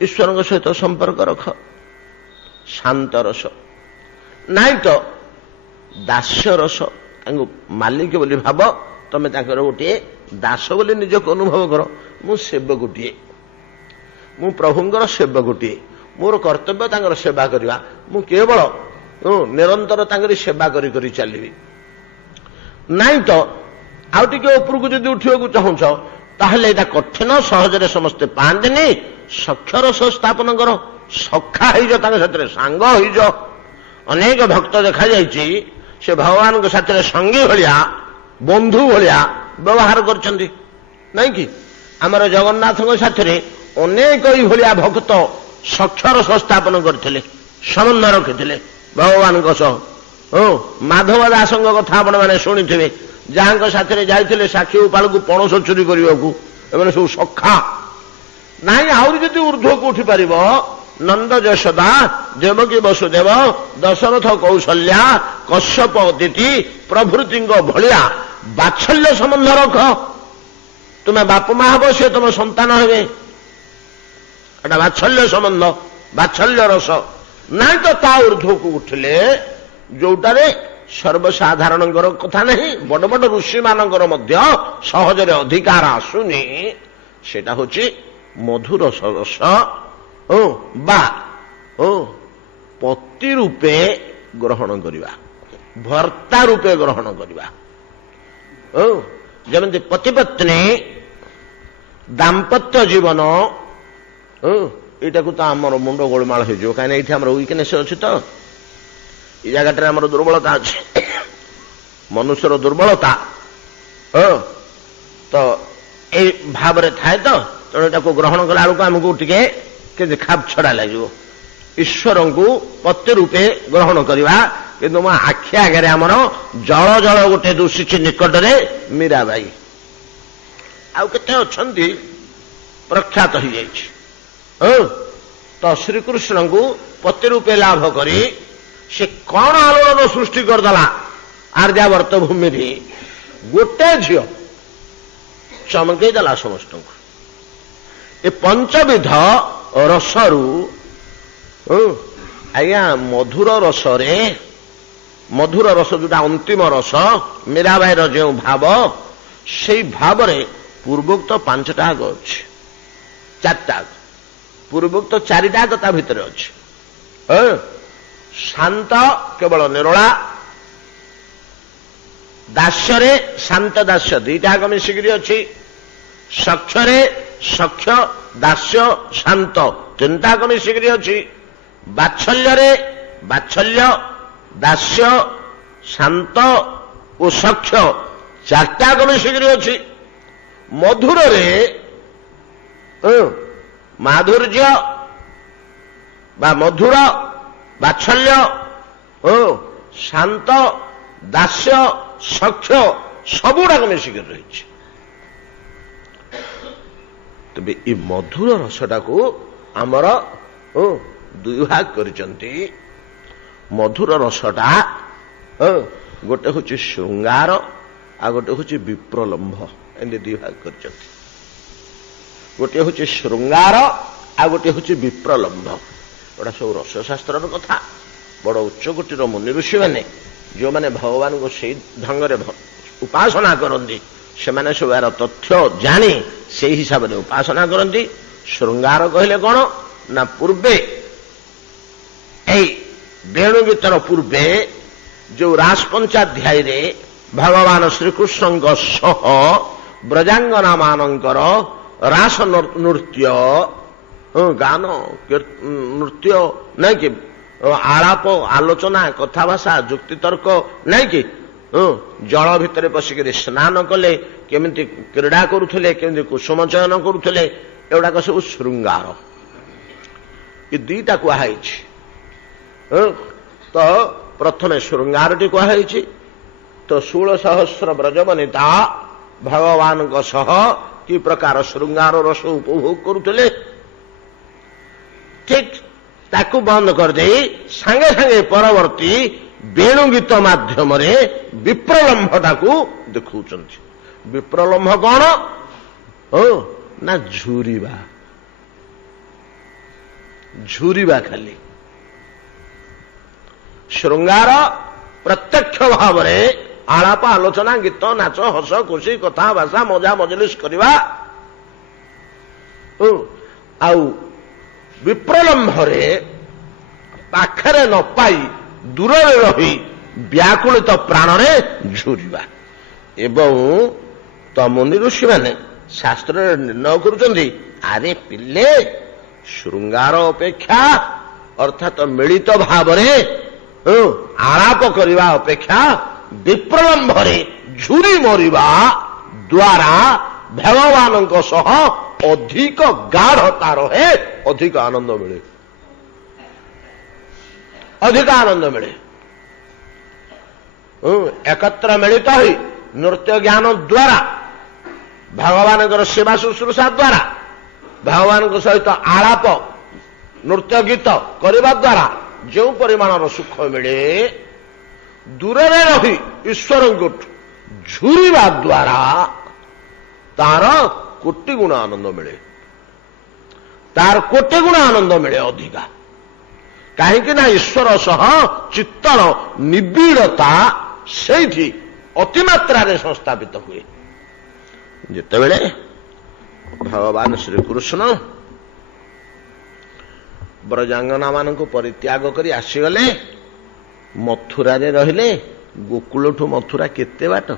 ଈଶ୍ୱରଙ୍କ ସହିତ ସମ୍ପର୍କ ରଖ। ଶାନ୍ତ ରସ ନାଇଁ ତ ଦାସ୍ୟ ରସ, ତାଙ୍କୁ ମାଲିକ ବୋଲି ଭାବ। ତମେ ତାଙ୍କର ଗୋଟିଏ ଦାସ ବୋଲି ନିଜକୁ ଅନୁଭବ କର। ମୁଁ ସେବକଟିଏ, ମୁଁ ପ୍ରଭୁଙ୍କର ସେବକଟିଏ, ମୋର କର୍ତ୍ତବ୍ୟ ତାଙ୍କର ସେବା କରିବା। ମୁଁ କେବଳ ନିରନ୍ତର ତାଙ୍କରି ସେବା କରି କରି ଚାଲିବି। ନାଇଁ ତ ଆଉ ଟିକେ ଉପରକୁ ଯଦି ଉଠିବାକୁ ଚାହୁଁଛ, ତାହେଲେ ଏଇଟା କଠିନ, ସହଜରେ ସମସ୍ତେ ପାଆନ୍ତିନି। ସଖ୍ୟରସ ସ୍ଥାପନ କର, ସଖା ହେଇଯ, ତାଙ୍କ ସାଥିରେ ସାଙ୍ଗ ହେଇଯ। ଅନେକ ଭକ୍ତ ଦେଖାଯାଇଛି ସେ ଭଗବାନଙ୍କ ସାଥିରେ ସଙ୍ଗୀ ଭଳିଆ, ବନ୍ଧୁ ଭଳିଆ ବ୍ୟବହାର କରିଛନ୍ତି, ନାଇଁ କି? ଆମର ଜଗନ୍ନାଥଙ୍କ ସାଥିରେ ଅନେକ ଏଇଭଳିଆ ଭକ୍ତ ସଖ୍ୟରସ ସ୍ଥାପନ କରିଥିଲେ, ସମ୍ବନ୍ଧ ରଖିଥିଲେ ଭଗବାନଙ୍କ ସହ। ମାଧବ ଦାସଙ୍କ କଥା ଆପଣମାନେ ଶୁଣିଥିବେ, ଯାହାଙ୍କ ସାଥିରେ ଯାଇଥିଲେ ସାକ୍ଷୀ ଉପାଳକୁ ପଣସ ଚୋରି କରିବାକୁ, ଏମାନେ ସବୁ ସଖା। ନାଇଁ ଆହୁରି ଯଦି ଉର୍ଦ୍ଧ୍ୱକୁ ଉଠିପାରିବ, ନନ୍ଦ ଯଶୋଦା, ଦେବକୀ ବସୁଦେବ, ଦଶରଥ କୌଶଲ୍ୟା, କଶ୍ୟପ ଅଦିତି ପ୍ରଭୃତିଙ୍କ ଭଳିଆ ବାତ୍ସଲ୍ୟ ସମ୍ବନ୍ଧ ରଖ। ତୁମେ ବାପ ମା ହେବ, ସେ ତୁମ ସନ୍ତାନ ହେବେ। ଏଟା ବାତ୍ସଲ୍ୟ ସମ୍ବନ୍ଧ, ବାତ୍ସଲ୍ୟ ରସ। ନାଇଁ ତ ତା ଉର୍ଦ୍ଧ୍ୱକୁ ଉଠିଲେ, ଯୋଉଟାରେ ସର୍ବସାଧାରଣଙ୍କର କଥା ନାହିଁ, ବଡ ବଡ ଋଷିମାନଙ୍କର ମଧ୍ୟ ସହଜରେ ଅଧିକାର ଆସୁନି, ସେଇଟା ହଉଛି ମଧୁର ରସ ବା ପତି ରୂପେ ଗ୍ରହଣ କରିବା, ଭର୍ତ୍ତା ରୂପେ ଗ୍ରହଣ କରିବା। ଯେମିତି ପତିପତ୍ନୀ ଦାମ୍ପତ୍ୟ ଜୀବନ, ଏଇଟାକୁ ତ ଆମର ମୁଣ୍ଡ ଗୋଳମାଳ ହେଇଯିବ, କାହିଁକିନା ଏଇଠି ଆମର ୱିକନେସ୍ ଅଛି। ତ ଏଇ ଜାଗାଟାରେ ଆମର ଦୁର୍ବଳତା ଅଛି, ମନୁଷ୍ୟର ଦୁର୍ବଳତା ତ ଏଇ ଭାବରେ ଥାଏ। ତ ତେଣୁ ଏଟାକୁ ଗ୍ରହଣ କଲା ବେଳକୁ ଆମକୁ ଟିକେ କେମିତି ଖାପ ଛଡା ଲାଗିବ। ଈଶ୍ୱରଙ୍କୁ ପତି ରୂପେ ଗ୍ରହଣ କରିବା। କିନ୍ତୁ ମୋ ଆଖି ଆଗରେ ଆମର ଜଳ ଜଳ ଗୋଟେ ଦୁଷିଛି ନିକଟରେ ମୀରାବାଇ, ଆଉ କେତେ ଅଛନ୍ତି ପ୍ରଖ୍ୟାତ ହେଇଯାଇଛି। ତ ଶ୍ରୀକୃଷ୍ଣଙ୍କୁ ପତି ରୂପେ ଲାଭ କରି ସେ କଣ ଆଲୋଡ଼ନ ସୃଷ୍ଟି କରିଦେଲା ଆର୍ଯ୍ୟାବର୍ତ୍ତ ଭୂମିରେ। ଗୋଟେ ଝିଅ ଚମକେଇ ଦେଲା ସମସ୍ତଙ୍କୁ। ଏ ପଞ୍ଚବିଧ ରସରୁ ଆଜ୍ଞା ମଧୁର ରସରେ, ମଧୁର ରସ ଯୋଉଟା ଅନ୍ତିମ ରସ, ମୀରାବାଇର ଯେଉଁ ଭାବ, ସେଇ ଭାବରେ ପୂର୍ବୋକ୍ତ 5ଟା ଆଗ ଅଛି, 4ଟା ଆଗ, ପୂର୍ବୋକ୍ତ 4ଟା ଆଗ ତା ଭିତରେ ଅଛି। ଶାନ୍ତ କେବଳ ନିରୋଳା, ଦାସ୍ୟରେ ଶାନ୍ତ ଦାସ୍ୟ ଦୁଇଟା ଆଗ ମିଶିକିରି ଅଛି। ସଖ୍ୟରେ ସଖ୍ୟ ଦାସ୍ୟ ଶାନ୍ତ ତିନିଟା ଆଗ ମିଶିକିରି ଅଛି। ବାତ୍ସଲ୍ୟରେ ବାତ୍ସଲ୍ୟ ଦାସ୍ୟ ଶାନ୍ତ ଓ ସଖ୍ୟ ଚାରିଟା ଆଗ ମିଶିକିରି ଅଛି। ମଧୁରରେ ମାଧୁର୍ଯ୍ୟ ବା ମଧୁର ବାତ୍ସଲ୍ୟ ଶାନ୍ତ ଦାସ୍ୟ ସଖ୍ୟ ସବୁଗୁଡାକ ମିଶିକିରି ରହିଛି। ତେବେ ଏ ମଧୁର ରସଟାକୁ ଆମର ଦୁଇ ଭାଗ କରିଛନ୍ତି। ମଧୁର ରସଟା ଗୋଟେ ହଉଛି ଶୃଙ୍ଗାର ଆଉ ଗୋଟେ ହଉଛି ବିପ୍ରଲମ୍ଭ, ଏମିତି ଦୁଇ ଭାଗ କରିଛନ୍ତି। ଗୋଟିଏ ହଉଛି ଶୃଙ୍ଗାର ଆଉ ଗୋଟିଏ ହଉଛି ବିପ୍ରଲମ୍ଭ। ଏଗୁଡ଼ା ସବୁ ରସଶାସ୍ତ୍ରର କଥା। ବଡ଼ ଉଚ୍ଚକୋଟୀର ମୁନି ଋଷିମାନେ ଯେଉଁମାନେ ଭଗବାନଙ୍କୁ ସେଇ ଢଙ୍ଗରେ ଉପାସନା କରନ୍ତି ସେମାନେ ସବୁ ଏହାର ତଥ୍ୟ ଜାଣି ସେଇ ହିସାବରେ ଉପାସନା କରନ୍ତି। ଶୃଙ୍ଗାର କହିଲେ କ'ଣ ନା ପୂର୍ବେ ଏଇ ବେଣୁ ଗୀତର ପୂର୍ବେ ଯୋଉ ରାସ ପଞ୍ଚାଧ୍ୟାୟରେ ଭଗବାନ ଶ୍ରୀକୃଷ୍ଣଙ୍କ ସହ ବ୍ରଜାଙ୍ଗନା ମାନଙ୍କର ରାସ ନୃତ୍ୟ ଗାନ ନୃତ୍ୟ ନାଇଁ କି ଆଳାପ ଆଲୋଚନା କଥାଭାଷା ଯୁକ୍ତିତର୍କ ନାଇଁ କି ଜଳ ଭିତରେ ପଶିକିରି ସ୍ନାନ କଲେ, କେମିତି କ୍ରୀଡ଼ା କରୁଥିଲେ, କେମିତି କୁସୁମ ଚୟନ କରୁଥିଲେ, ଏଗୁଡାକ ସବୁ ଶୃଙ୍ଗାର। ଏ ଦିଟା କୁହାଯାଇଛି। ତ ପ୍ରଥମେ ଶୃଙ୍ଗାରଟି କୁହାଯାଇଛି। ତ 16,000 ବ୍ରଜବନିତା ଭଗବାନଙ୍କ ସହ କି ପ୍ରକାର ଶୃଙ୍ଗାର ରସ ଉପଭୋଗ କରୁଥିଲେ, ଠିକ ତାକୁ ବନ୍ଦ କରିଦେଇ ସାଙ୍ଗେ ସାଙ୍ଗେ ପରବର୍ତ୍ତୀ ବେଣୁ ଗୀତ ମାଧ୍ୟମରେ ବିପ୍ରଲମ୍ଭଟାକୁ ଦେଖାଉଛନ୍ତି। ବିପ୍ରଲମ୍ଭ କ'ଣ ନା ଝୁରିବା, ଝୁରିବା ଖାଲି। ଶୃଙ୍ଗାର ପ୍ରତ୍ୟକ୍ଷ ଭାବରେ ଆଳାପ ଆଲୋଚନା ଗୀତ ନାଚ ହସ ଖୁସି କଥାଭାଷା ମଜା ମଜଲିସ କରିବା। ଆଉ ବିପ୍ରଲମ୍ଭରେ ପାଖରେ ନ ପାଇ ଦୂରରେ ରହି ବ୍ୟାକୁଳିତ ପ୍ରାଣରେ ଝୁରିବା। ଏବଂ ମୁନି ଋଷିମାନେ ଶାସ୍ତ୍ରରେ ନିର୍ଣ୍ଣୟ କରୁଛନ୍ତି, ଆରେ ପିଲେ ଶୃଙ୍ଗାର ଅପେକ୍ଷା ଅର୍ଥାତ୍ ମିଳିତ ଭାବରେ ଆଳାପ କରିବା ଅପେକ୍ଷା ବିପ୍ରଲମ୍ଭରେ ଝୁରି ମରିବା ଦ୍ୱାରା ଭଗବାନଙ୍କ ସହ ଅଧିକ ଗାଢ଼ତା ରହେ, ଅଧିକ ଆନନ୍ଦ ମିଳେ, ଅଧିକ ଆନନ୍ଦ ମିଳେ। ଏକତ୍ର ମିଳିତ ହୋଇ ନୃତ୍ୟ ଜ୍ଞାନ ଦ୍ୱାରା ଭଗବାନଙ୍କର ସେବା ଶୁଶ୍ରୂଷା ଦ୍ୱାରା ଭଗବାନଙ୍କ ସହିତ ଆଳାପ ନୃତ୍ୟ ଗୀତ କରିବା ଦ୍ୱାରା ଯେଉଁ ପରିମାଣର ସୁଖ ମିଳେ, ଦୂରରେ ରହି ଈଶ୍ୱରଙ୍କୁ ଝୁରିବା ଦ୍ୱାରା ତାର କୋଟି ଗୁଣ ଆନନ୍ଦ ମିଳେ, ତାର କୋଟି ଗୁଣ ଆନନ୍ଦ ମିଳେ ଅଧିକା। କାହିଁକି ନା ଈଶ୍ୱର ସହ ଚିତ୍ତର ନିବିଡ଼ତା ସେଇଠି ଅତିମାତ୍ରାରେ ସଂସ୍ଥାପିତ ହୁଏ। ଯେତେବେଳେ ଭଗବାନ ଶ୍ରୀକୃଷ୍ଣ ବ୍ରଜାଙ୍ଗନା ମାନଙ୍କୁ ପରିତ୍ୟାଗ କରି ଆସିଗଲେ, ମଥୁରାରେ ରହିଲେ। ଗୋକୁଳଠୁ ମଥୁରା କେତେ ବାଟ?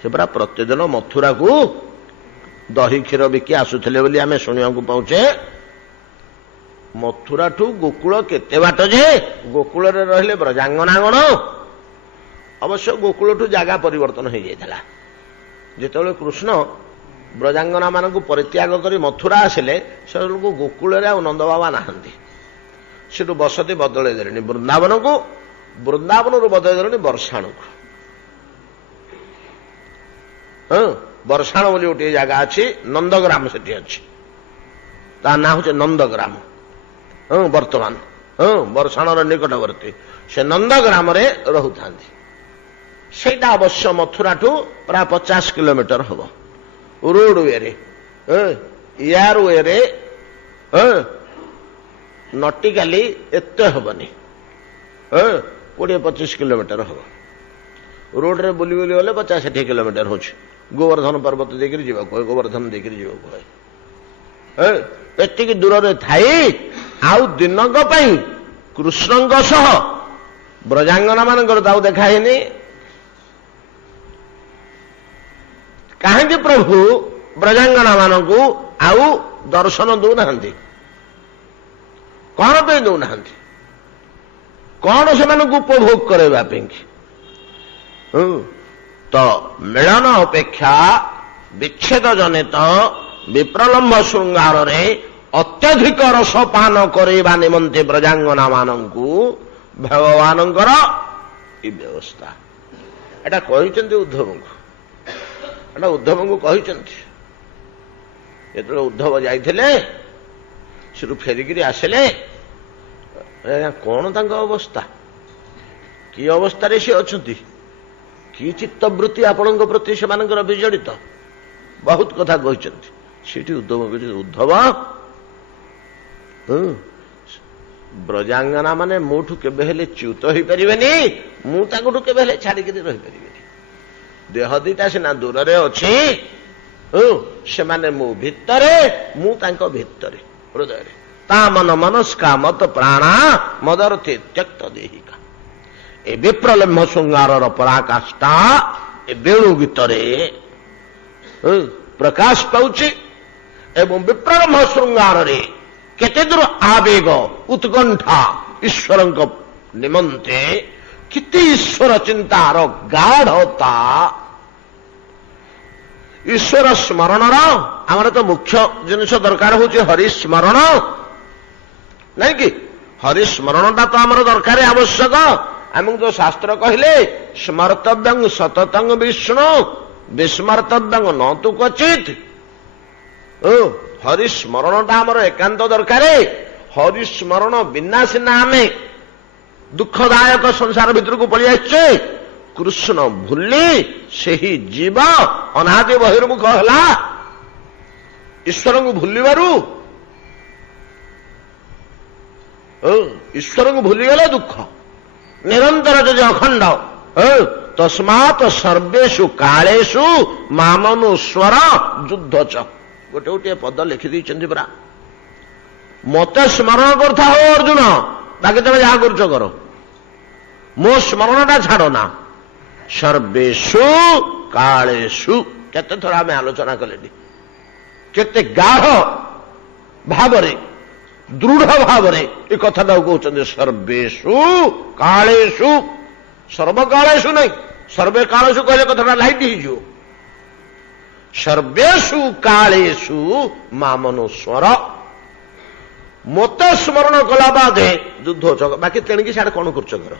ସେ ପରା ପ୍ରତିଦିନ ମଥୁରାକୁ ଦହି କ୍ଷୀର ବିକି ଆସୁଥିଲେ ବୋଲି ଆମେ ଶୁଣିବାକୁ ପାଉଛେ। ମଥୁରାଠୁ ଗୋକୁଳ କେତେ ବାଟ ଯେ ଗୋକୁଳରେ ରହିଲେ ବ୍ରଜାଙ୍ଗନା ଗଣ। ଅବଶ୍ୟ ଗୋକୁଳଠୁ ଜାଗା ପରିବର୍ତ୍ତନ ହେଇଯାଇଥିଲା। ଯେତେବେଳେ କୃଷ୍ଣ ବ୍ରଜାଙ୍ଗନା ମାନଙ୍କୁ ପରିତ୍ୟାଗ କରି ମଥୁରା ଆସିଲେ, ସେମାନଙ୍କୁ ଗୋକୁଳରେ ଆଉ ନନ୍ଦବାବା ନାହାନ୍ତି। ସେଠୁ ବସତି ବଦଳେଇ ଦେଲେଣି ବୃନ୍ଦାବନକୁ, ବୃନ୍ଦାବନରୁ ବଦଳେଇ ଦେଲେଣି ବର୍ଷାଣକୁ। ବର୍ଷାଣ ବୋଲି ଗୋଟିଏ ଜାଗା ଅଛି, ନନ୍ଦଗ୍ରାମ ସେଠି ଅଛି, ତା ନାଁ ହଉଛି ନନ୍ଦଗ୍ରାମ। ବର୍ତ୍ତମାନ ବର୍ଷାଣର ନିକଟବର୍ତ୍ତୀ ସେ ନନ୍ଦଗ୍ରାମରେ ରହୁଥାନ୍ତି। ସେଇଟା ଅବଶ୍ୟ ମଥୁରାଠୁ ପ୍ରାୟ 50 କିଲୋମିଟର ହବ। ରୋଡ ୱେରେ, ଏୟାର ୱେରେ ନଟିକାଲି ଏତେ ହବନି, 20-25 କିଲୋମିଟର ହବ। ରୋଡରେ ବୁଲି ବୁଲି ଗଲେ 50-60 କିଲୋମିଟର ହଉଛି। ଗୋବର୍ଦ୍ଧନ ପର୍ବତ ଦେଇକରି ଯିବାକୁ ହୁଏ, ଗୋବର୍ଦ୍ଧନ ଦେଇକରି ଯିବାକୁ ହୁଏ। ଏତିକି ଦୂରରେ ଥାଇ ଆଉ ଦିନକ ପାଇଁ କୃଷ୍ଣଙ୍କ ସହ ବ୍ରଜାଙ୍ଗନା ମାନଙ୍କର ତାକୁ ଦେଖା ହେଇନି। କାହିଁକି ପ୍ରଭୁ ବ୍ରଜାଙ୍ଗନା ମାନଙ୍କୁ ଆଉ ଦର୍ଶନ ଦଉନାହାନ୍ତି? କଣ ପାଇଁ ଦଉନାହାନ୍ତି? କଣ ସେମାନଙ୍କୁ ଉପଭୋଗ କରାଇବା ପାଇଁ? ତ ମିଳନ ଅପେକ୍ଷା ବିଚ୍ଛେଦ ଜନିତ ବିପ୍ରଲମ୍ବ ଶୃଙ୍ଗାରରେ ଅତ୍ୟଧିକ ରସପାନ କରାଇବା ନିମନ୍ତେ ବ୍ରଜାଙ୍ଗନା ମାନଙ୍କୁ ଭଗବାନଙ୍କର ଏ ବ୍ୟବସ୍ଥା। ଏଟା କହିଛନ୍ତି ଉଦ୍ଧବଙ୍କୁ, ଏଟା ଉଦ୍ଧବଙ୍କୁ କହିଛନ୍ତି। ଯେତେବେଳେ ଉଦ୍ଧବ ଯାଇଥିଲେ ସେଠୁ ଫେରିକିରି ଆସିଲେ, କଣ ତାଙ୍କ ଅବସ୍ଥା, କି ଅବସ୍ଥାରେ ସେ ଅଛନ୍ତି, କି ଚିତ୍ତବୃତ୍ତି ଆପଣଙ୍କ ପ୍ରତି ସେମାନଙ୍କର ବିଜଡ଼ିତ, ବହୁତ କଥା କହିଛନ୍ତି। ସେଠି ଉଦ୍ଧବ କହିଛନ୍ତି, ଉଦ୍ଧବ ବ୍ରଜାଙ୍ଗନା ମାନେ ମୋଠୁ କେବେ ହେଲେ ଚ୍ୟୁତ ହେଇପାରିବେନି, ମୁଁ ତାଙ୍କଠୁ କେବେ ହେଲେ ଛାଡିକିରି ରହିପାରିବେନି। ଦେହ ଦିଟା ସିନା ଦୂରରେ ଅଛି, ସେମାନେ ମୋ ଭିତରେ, ମୁଁ ତାଙ୍କ ଭିତରେ ହୃଦୟରେ। ତା ମନ ମନସ୍କା ମତ ପ୍ରାଣା ମଦରଥେ ତ୍ୟକ୍ତ ଦେହିକା। ଏ ବିପ୍ରଲମ୍ବ ଶୃଙ୍ଗାରର ପରାକାଷ୍ଠା ଏ ବେଣୁ ଗୀତରେ ପ୍ରକାଶ ପାଉଛି ଏବଂ ବିପ୍ରଲମ୍ବ ଶୃଙ୍ଗାରରେ କେତେ ଦୂର ଆବେଗ ଉତ୍କଣ୍ଠା ଈଶ୍ୱରଙ୍କ ନିମନ୍ତେ, କେତେ ଈଶ୍ୱର ଚିନ୍ତାର ଗାଢ଼ତା। ଈଶ୍ୱର ସ୍ମରଣର ଆମର ତ ମୁଖ୍ୟ ଜିନିଷ ଦରକାର ହଉଛି ହରିସ୍ମରଣ, ନାଇଁ କି? ହରିସ୍ମରଣଟା ତ ଆମର ଦରକାର ଆବଶ୍ୟକ। ଆମକୁ ତ ଶାସ୍ତ୍ର କହିଲେ ସ୍ମର୍ତବ୍ୟଂ ସତତଂ ବିଷ୍ଣୁ ବିସ୍ମର୍ତବ୍ୟଂ ନ ତୁ କ୍ୱଚିତ୍। ହରିସ୍ମରଣଟା ଆମର ଏକାନ୍ତ ଦରକାର। ହରିସ୍ମରଣ ବିନା ସିନା ଆମେ ଦୁଃଖଦାୟକ ସଂସାର ଭିତରକୁ ପଳେଇ ଆସିଛେ। କୃଷ୍ଣ ଭୁଲି ସେହି ଜୀବ ଅନାଦି ବହିର୍ମୁଖ ହେଲା। ଈଶ୍ୱରଙ୍କୁ ଭୁଲିବାରୁ, ଈଶ୍ୱରଙ୍କୁ ଭୁଲିଗଲେ ଦୁଃଖ ନିରନ୍ତର ଯଦି ଅଖଣ୍ଡ। ତସ୍ମାତ୍ ସର୍ବେଷୁ କାଳେଷୁ ମାମନୁସ୍ୱର ଯୁଦ୍ଧ ଚ। ଗୋଟେ ଗୋଟିଏ ପଦ ଲେଖିଦେଇଛନ୍ତି ପରା। ମତେ ସ୍ମରଣ କରୁଥା ହୋ ଅର୍ଜୁନ, ବାକି ତମେ ଯାହା କରୁଛ କର, ମୋ ସ୍ମରଣଟା ଛାଡ ନା। ସର୍ବେଷୁ କାଳେଷୁ କେତେ ଥର ଆମେ ଆଲୋଚନା କଲେଣି, କେତେ ଗାଢ଼ ଭାବରେ ଦୃଢ଼ ଭାବରେ ଏ କଥାଟାକୁ କହୁଛନ୍ତି। ସର୍ବେଷୁ କାଳେଷୁ, ସର୍ବକାଳେଷୁ ନାହିଁ, ସର୍ବେ କାଳେଷୁ କହିଲେ କଥାଟା ଲାଇଟ୍ ହେଇଯିବ। ସର୍ବେଷୁ କାଳେଷୁ ମାମନୁସ୍ୱର, ମୋତେ ସ୍ମରଣ କଲା ବାଦେ ଯୁଦ୍ଧ ଚକ। ବାକି ତେଣିକି ସିଆଡେ କଣ କରୁଛ କର,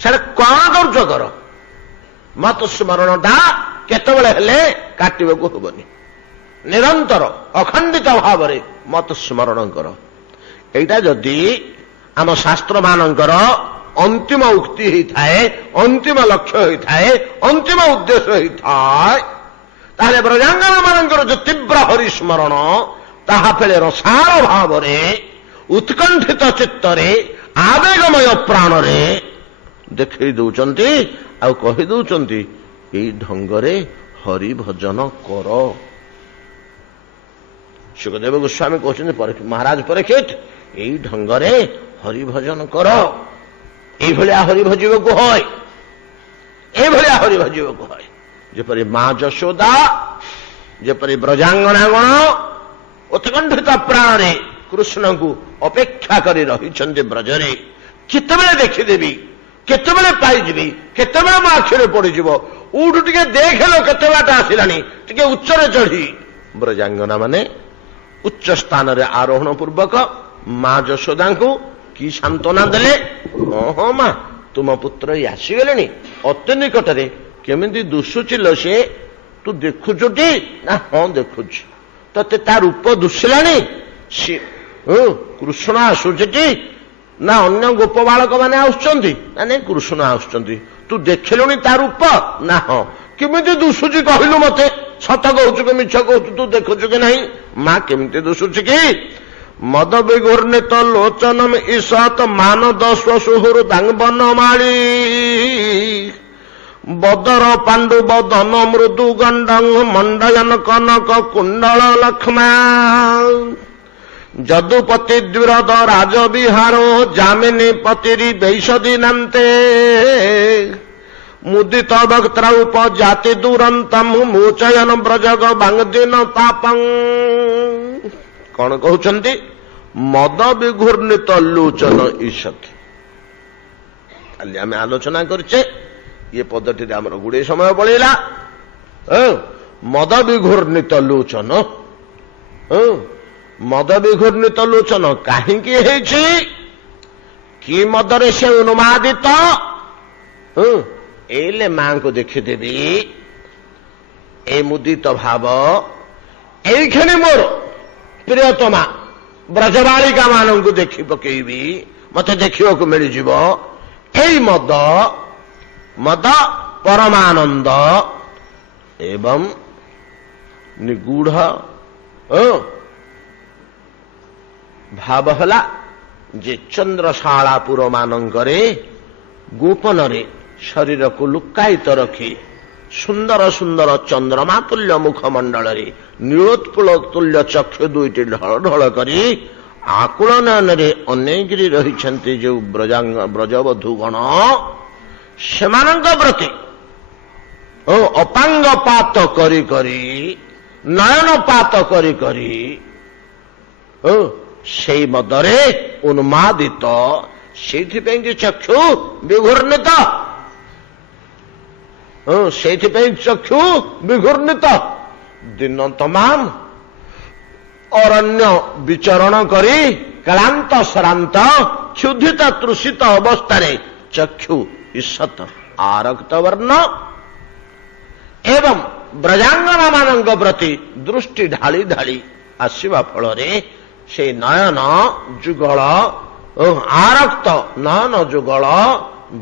ସିଆଡେ କଣ କରୁଛ କର। ମତ ସ୍ମରଣଟା କେତେବେଳେ ହେଲେ କାଟିବାକୁ ହବନି। ନିରନ୍ତର ଅଖଣ୍ଡିତ ଭାବରେ ମତ ସ୍ମରଣ କର। ଏଇଟା ଯଦି ଆମ ଶାସ୍ତ୍ରମାନଙ୍କର ଅନ୍ତିମ ଉକ୍ତି ହେଇଥାଏ, ଅନ୍ତିମ ଲକ୍ଷ୍ୟ ହେଇଥାଏ, ଅନ୍ତିମ ଉଦ୍ଦେଶ୍ୟ ହେଇଥାଏ, ତାହେଲେ ବ୍ରଜାଙ୍ଗନା ମାନଙ୍କର ଯୋଉ ତୀବ୍ର ହରିସ୍ମରଣ, ତାହା ଫଳେ ରସାଳ ଭାବରେ ଉତ୍କଣ୍ଠିତ ଚିତ୍ତରେ ଆବେଗମୟ ପ୍ରାଣରେ ଦେଖେଇ ଦଉଛନ୍ତି ଆଉ କହି ଦଉଛନ୍ତି, ଏଇ ଢଙ୍ଗରେ ହରି ଭଜନ କର। ସୁଖଦେବ ଗୋସ୍ୱାମୀ କହୁଛନ୍ତି, ମହାରାଜ ପରୀକ୍ଷିତ, ଏଇ ଢଙ୍ଗରେ ହରି ଭଜନ କର। ଏଇଭଳିଆ ହରି ଭଜିବାକୁ হয়, ଏଇଭଳିଆ ହରି ଭଜିବାକୁ হয়। ଯେପରି ମା ଯଶୋଦା, ଯେପରି ବ୍ରଜାଙ୍ଗନାଗଣ ଉତ୍କଣ୍ଠିତ ପ୍ରାଣରେ କୃଷ୍ଣଙ୍କୁ ଅପେକ୍ଷା କରି ରହିଛନ୍ତି ବ୍ରଜରେ। କେତେବେଳେ ଦେଖିଦେବି, କେତେବେଳେ ପାଇଯିବି, କେତେବେଳେ ମୋ ଆଖିରେ ପଡିଯିବ, ଉଠୁ ଟିକେ ଦେଖିଲ କେତେ ବାଟ ଆସିଲାଣି, ଟିକେ ଉଚ୍ଚରେ ଚଢି। ବ୍ରଜାଙ୍ଗନା ମାନେ ଉଚ୍ଚ ସ୍ଥାନରେ ଆରୋହଣ ପୂର୍ବକ ମା ଯଶୋଦାଙ୍କୁ କି ସାନ୍ତ୍ୱନା ଦେଲେ। ହଁ ମା, ତୁମ ପୁତ୍ର ଆସିଗଲେଣି ଅତି ନିକଟରେ, କେମିତି ଦୁଷୁଚିଲ ସେ, ତୁ ଦେଖୁଛୁଟି? ନା ହଁ ଦେଖୁଛି। ତତେ ତା ରୂପ ଦୁଷିଲାଣି? କୃଷ୍ଣ ଆସୁଛିଟି? ନା ଅନ୍ୟ ଗୋପ ବାଳକ ମାନେ ଆସୁଛନ୍ତି? ନା ନାଇଁ, କୃଷ୍ଣ ଆସୁଛନ୍ତି। ତୁ ଦେଖିଲୁଣି ତା ରୂପ? ନା ହଁ। କେମିତି ଦୁଷୁଛି କହିଲୁ ମତେ, ସତ କହୁଛୁ କି ମିଛ କହୁଛୁ, ତୁ ଦେଖୁଛୁ କି ନାହିଁ? ମା କେମିତି ଦୁଷୁଛି କି? ମଦ ବିଘୂର୍ଣ୍ଣିତ ଲୋଚନମ ଈଶତ ମାନଦ ସ୍ୱସୁହୁର ଦାଙ୍ଗବନ ମାଳି ବଦର ପାଣ୍ଡୁ ବଦନ ମୃଦୁ ଗଣ୍ଡଙ୍ଗ ମଣ୍ଡୟନ କନକ କୁଣ୍ଡଳ ଲକ୍ଷ୍ମା ଯଦୁପତି ଦ୍ୱିରଦ ରାଜବିହାର ଜାମିନୀ ପତିରି ବୈଷଦୀନାନ୍ତେ मुदित वक्त्रौप जाति दुरंतम मोचयन ब्रजग बांगदिन तापं कौन कहते मद विघूर्णित लोचन ईशति काली आम आलोचना करछे ये पद्धति आमर गुड़े समय पड़ेगा मद विघूर्णित लोचन मद विघूर्णित लोचन कहीं कि मदरे से उन्मादित एले मां को देखीदेवी ए मुदित भाव एखने मोर प्रियतमा ब्रजबालिका मानू देखी पकेबी मत देखा मिल मद मद परमानंद एवं निगूढ़ भाव हला जे चंद्रशालापुर मानंकरे गोपन शरीर को लुक्कायित रखी सुंदर सुंदर चंद्रमा तुल्य मुखमंडल नीलोत्पुल तुल्य चक्षु दुईटी ढल ढल करी आकुलन अनेगिरी रही जो ब्रजवधुगण से प्रति अपांगपात करी करी नयनपात करी करी से मदरे उन्मादित से चक्षु विघूर्णित से चक्षु विघूर्णित दिन तमाम अरण्य विचरण करी क्लांत श्रांत क्षुधित तृषित अवस्था चक्षु ईषत आरक्त वर्ण एवं ब्रजांगना मानक प्रति दृष्टि ढाली ढाली आसवा फल से नयन जुगल आरक्त नयन जुगल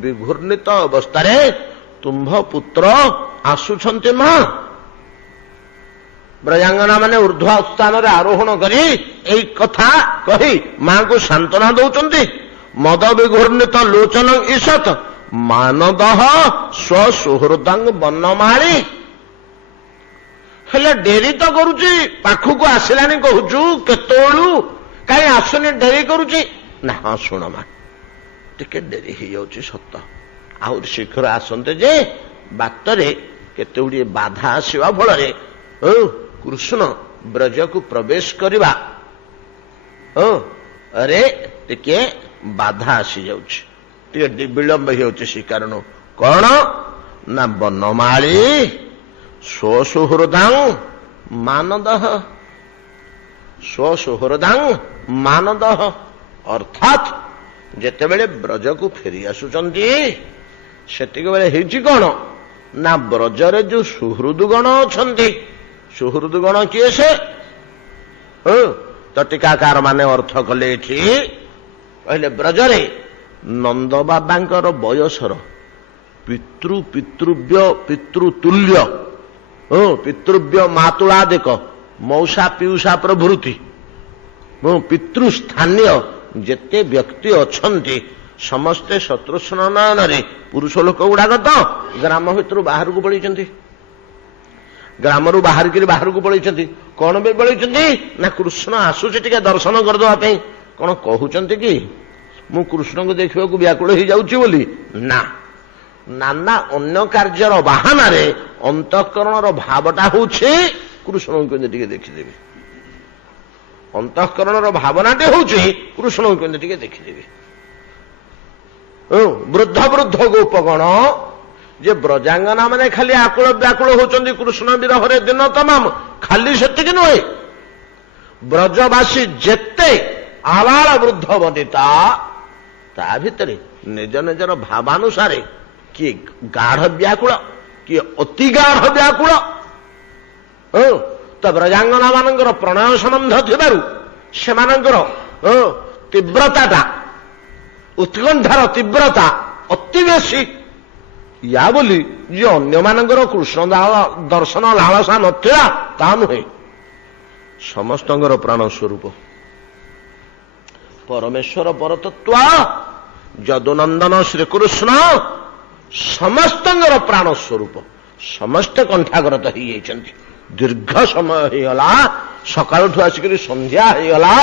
विघूर्णित अवस्था तुम्भ पुत्र आसुछन्ति मां ब्रजांगना माने ऊर्ध्व स्थान आरोहण करी एई कथा कही मां को सांत्वना दौचंती मद विघूर्णित लोचन ईशत मानद स्वसुहृदंग बनमाली हेले डेरी तो करुची पाखक आसिलानी कहूचु केतोळु कहीं आसुनी डेरी करुची ना हाँ शुण मा टिके डेरी हो जाउची सत आउर शीघ्र आसंते जे बाटरे केते गुड़िए बाधा आसवा फल कृष्ण ब्रज को प्रवेश करवा अरे टिके बाधा आसी जाउची टिके विलंब हो कारण कौन ना बनमाली स्वसुहृदां मानद स्वसुहृदां मानद अर्थात जेते बेले ब्रज को फेरी आसुचंती सेतिक बेले हेची कौन ना ब्रजरे जो सुहृदगण अछंती सुहृदगण किए से तो टीकाकार माने अर्थ कले एठी कहले ब्रजरे नंद बाबांकर बयसर पितृ पितृव्य पितृतुल्य पितृव्य मातुलादिक मौसा पीयूषा प्रभृति पितृस्थानीय जेते व्यक्ति अछंती समस्ते शत्रुघ्न नयन पुरुष लोक गुड़ाक तो ग्राम भितर बाहर को पलैं ग्राम रु बाहर को पलैं कौन भी पलैं ना कृष्ण आसुचे टिके दर्शन करदे कौन कहते कि मु कृष्ण को देखा व्याकुल हो जाऊँगी बोली ना नाना अन्य कार्यर बाहाना अंतःकरण भावटा हूँ कृष्ण को देखीदेवी अंतःकरण भावनाटे हूँ कृष्ण को देखीदेवी वृद्ध वृद्ध गोपगण जे ब्रजांगना माने खाली आकुल व्याकुल होचंदी कृष्ण विरह दिन तमाम खाली सेतिक नुहे ब्रजवासी जेते आबाल वृद्ध वनिता ता भितरे निज निजर भावानुसारे किए गाढ़ व्याकुल किए अति गाढ़ व्याकुल तो ब्रजांगना मानकर प्रणय संबंध थिबारु सेमानकर तीव्रता उत्कंठार तीव्रता अति बेसी या बोली जे अन्य मानकर कृष्ण दर्शन लालसा नथिला ता नुहे समस्तंगर प्राण स्वरूप परमेश्वर परतत्व जदुनंदन श्रीकृष्ण समस्तंगर प्राण स्वरूप समस्त कंठाग्रत हो दीर्घ समय होगला सकाल आसिक संध्या होगला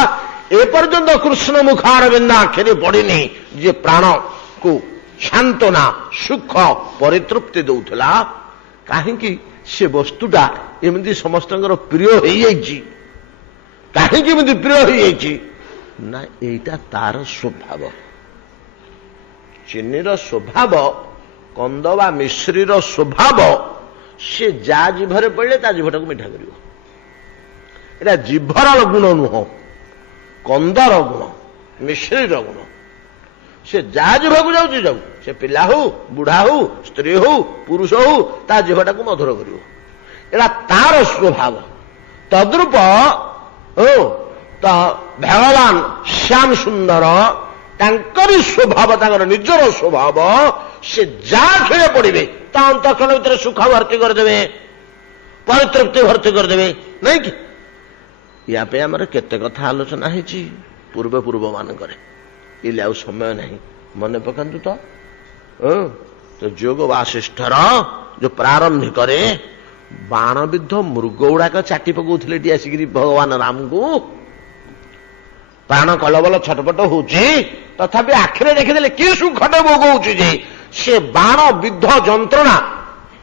एपर्यंत कृष्ण मुखार बिंदा आखिरी पड़नी जे प्राण को ସାନ୍ତ୍ୱନା ସୁଖ ପରିତୃପ୍ତି ଦଉଥିଲା। କାହିଁକି ସେ ବସ୍ତୁଟା ଏମିତି ସମସ୍ତଙ୍କର ପ୍ରିୟ ହେଇଯାଇଛି? କାହିଁକି ଏମିତି ପ୍ରିୟ ହେଇଯାଇଛି? ନା ଏଇଟା ତାର ସ୍ୱଭାବ। ଚିନିର ସ୍ୱଭାବ, କନ୍ଦ ବା ମିଶ୍ରିର ସ୍ୱଭାବ, ସେ ଯା ଜିଭରେ ପଡ଼ିଲେ ତା ଜିଭଟାକୁ ମିଠା କରିବ। ଏଟା ଜିଭର ଗୁଣ ନୁହଁ, କନ୍ଦର ଗୁଣ, ମିଶ୍ରିର ଗୁଣ। ସେ ଯା ଜିଭକୁ ଯାଉଛି ଯାଉ, ସେ ପିଲା ହଉ, ବୁଢା ହଉ, ସ୍ତ୍ରୀ ହଉ, ପୁରୁଷ ହଉ, ତା ଜିଭଟାକୁ ମଧୁର କରିବ। ଏଟା ତାର ସ୍ୱଭାବ। ତଦ୍ରୂପ ତ ଭଗବାନ ଶ୍ୟାମ ସୁନ୍ଦର, ତାଙ୍କରି ସ୍ୱଭାବ, ତାଙ୍କର ନିଜର ସ୍ୱଭାବ। ସେ ଯାହା କ୍ଷୀରେ ପଡିବେ ତା ଅନ୍ତଃକରଣ ଭିତରେ ସୁଖ ଭର୍ତ୍ତି କରିଦେବେ, ପରିତୃପ୍ତି ଭର୍ତ୍ତି କରିଦେବେ, ନାଇଁ କି? ୟା ପାଇଁ ଆମର କେତେ କଥା ଆଲୋଚନା ହେଇଛି ପୂର୍ବ ମାନଙ୍କରେ। ଇଲେ ଆଉ ସମୟ ନାହିଁ, ମନେ ପକାନ୍ତୁ ତ। ଯୋଗ ବାସିଷ୍ଠର ଯୋଉ ପ୍ରାରମ୍ଭିକରେ ବାଣବିଦ୍ଧ ମୃଗ ଗୁଡାକ ଚାଟି ପକଉଥିଲେ ଏଠି ଆସିକିରି ଭଗବାନ ରାମଙ୍କୁ। ପ୍ରାଣ କଲବଲ ଛଟପଟ ହଉଛି, ତଥାପି ଆଖିରେ ଦେଖିଦେଲେ କି ସୁଖଟେ ଭୋଗଉଛି ଯେ ସେ ବାଣ ବିଦ୍ଧ ଯନ୍ତ୍ରଣା,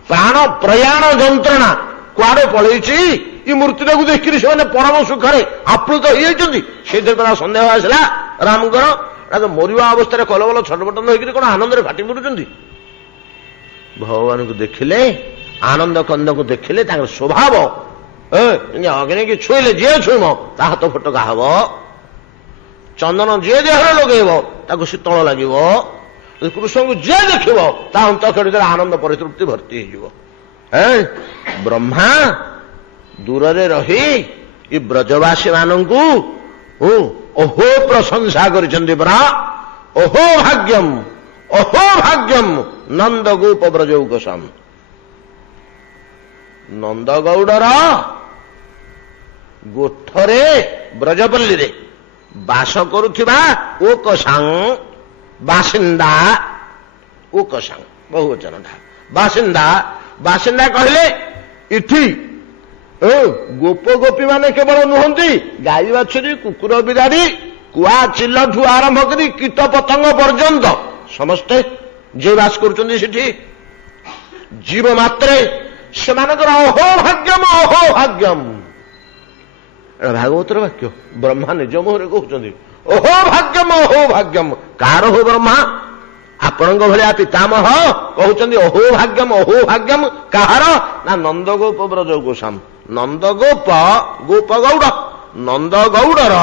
ପ୍ରାଣ ପ୍ରୟାଣ ଯନ୍ତ୍ରଣା କୁଆଡେ ପଳେଇଛି? ଏ ମୂର୍ତ୍ତିଟାକୁ ଦେଖିକିରି ସେମାନେ ପରମ ସୁଖରେ ଆପ୍ଲୁତ ହେଇଯାଇଛନ୍ତି। ସେଇଥିରେ ପରା ସନ୍ଦେହ ଆସିଲା ରାମଙ୍କର। ମରିବା ଅବସ୍ଥାରେ କଲବଲ ଛଟପଟ ନ ହେଇକିରି କଣ ଆନନ୍ଦରେ ଫାଟି ପଡୁଛନ୍ତି? ଭଗବାନଙ୍କୁ ଦେଖିଲେ, ଆନନ୍ଦ କନ୍ଦକୁ ଦେଖିଲେ, ତାଙ୍କର ସ୍ୱଭାବ ଅଗ୍ନିକି ଛୁଇଁଲେ ଯିଏ ଛୁଇଁବ ତା ହାତ ଫଟକା ହବ। ଚନ୍ଦନ ଯିଏ ଦେହରେ ଲଗେଇବ ତାକୁ ଶୀତଳ ଲାଗିବ। କୃଷ୍ଣଙ୍କୁ ଯିଏ ଦେଖିବ ତା ଅନ୍ତଃକରଣରେ ଆନନ୍ଦ ପରିତୃପ୍ତି ଭର୍ତ୍ତି ହେଇଯିବ। ବ୍ରହ୍ମା ଦୂରରେ ରହି ଏ ବ୍ରଜବାସୀ ମାନଙ୍କୁ ଅହୋ ପ୍ରଶଂସା କରିଛନ୍ତି ପରା। ଅହୋ ଭାଗ୍ୟମ୍ ନନ୍ଦ ଗୋପ ବ୍ରଜୌକସମ୍। ନନ୍ଦଗୌଡର ଗୋଠରେ ବ୍ରଜପଲ୍ଲୀରେ ବାସ କରୁଥିବା ଓକସାଂ ବାସିନ୍ଦା, ଓକସାଂ ବହୁବଚନଟା ବାସିନ୍ଦା କହିଲେ ଏଠି ଗୋପ ଗୋପୀ ମାନେ କେବଳ ନୁହନ୍ତି, ଗାଈ ବାଛୁରୀ, କୁକୁର ବିରାଡ଼ି, କୁଆ ଚିଲଠୁ ଆରମ୍ଭ କରି କୀଟ ପତଙ୍ଗ ପର୍ଯ୍ୟନ୍ତ ସମସ୍ତେ ଯିଏ ବାସ କରୁଛନ୍ତି ସେଠି, ଜୀବ ମାତ୍ରେ ସେମାନଙ୍କର ଅହୋ ଭାଗ୍ୟମ୍। ଭାଗବତର ବାକ୍ୟ, ବ୍ରହ୍ମା ନିଜ ମୁହଁରେ କହୁଛନ୍ତି ଅହୋ ଭାଗ୍ୟମ୍। କାହାର ହୋ ବ୍ରହ୍ମା? ଆପଣଙ୍କ ଭଳିଆ ପିତାମହ କହୁଛନ୍ତି ଅହୋ ଭାଗ୍ୟମ୍। କାହାର? ନା ନନ୍ଦଗୋପ ବ୍ରଜୌକସାମ୍। ନନ୍ଦଗୋପ, ଗୋପଗୌଡ଼, ନନ୍ଦଗୌଡ଼ର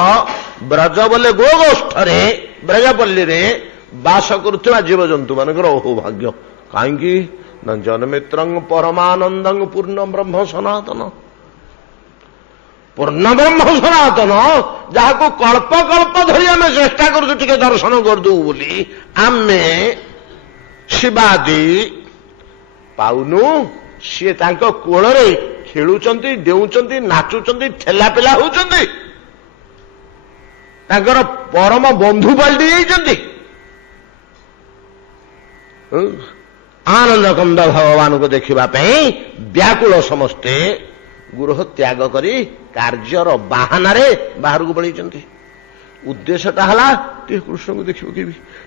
ବ୍ରଜ ବୋଲେ ଗୋଗୋଷ୍ଠରେ, ବ୍ରଜପଲ୍ଲୀରେ ବାସ କରୁଥିବା ଜୀବଜନ୍ତୁ ମାନଙ୍କର ଅହୋ ଭାଗ୍ୟ। କାହିଁକି? ନା ଜନମିତ୍ରଂ ପରମାନନ୍ଦଂ ପୂର୍ଣ୍ଣ ବ୍ରହ୍ମ ସନାତନ। ପୂର୍ଣ୍ଣ ବ୍ରହ୍ମ ସନାତନ, ଯାହାକୁ କଳ୍ପ କଳ୍ପ ଧରି ଆମେ ଚେଷ୍ଟା କରୁଛୁ ଟିକେ ଦର୍ଶନ କରିଦେବୁ ବୋଲି, ଆମେ ଶିବାଦି ପାଉନୁ। ସିଏ ତାଙ୍କ କୋଳରେ ଖେଳୁଛନ୍ତି, ଡେଉଁଛନ୍ତି, ନାଚୁଛନ୍ତି, ଠେଲାପେଲା ହଉଛନ୍ତି, ତାଙ୍କର ପରମ ବନ୍ଧୁ ପାଲଟି ଯାଇଛନ୍ତି। ଆନନ୍ଦ କନ୍ଦ ଭଗବାନଙ୍କୁ ଦେଖିବା ପାଇଁ ବ୍ୟାକୁଳ ସମସ୍ତେ ଗୃହ ତ୍ୟାଗ କରି କାର୍ଯ୍ୟର ବାହାନାରେ ବାହାରକୁ ପଳେଇଛନ୍ତି। ଉଦ୍ଦେଶ୍ୟଟା ହେଲା ଟିକେ କୃଷ୍ଣଙ୍କୁ ଦେଖିବ,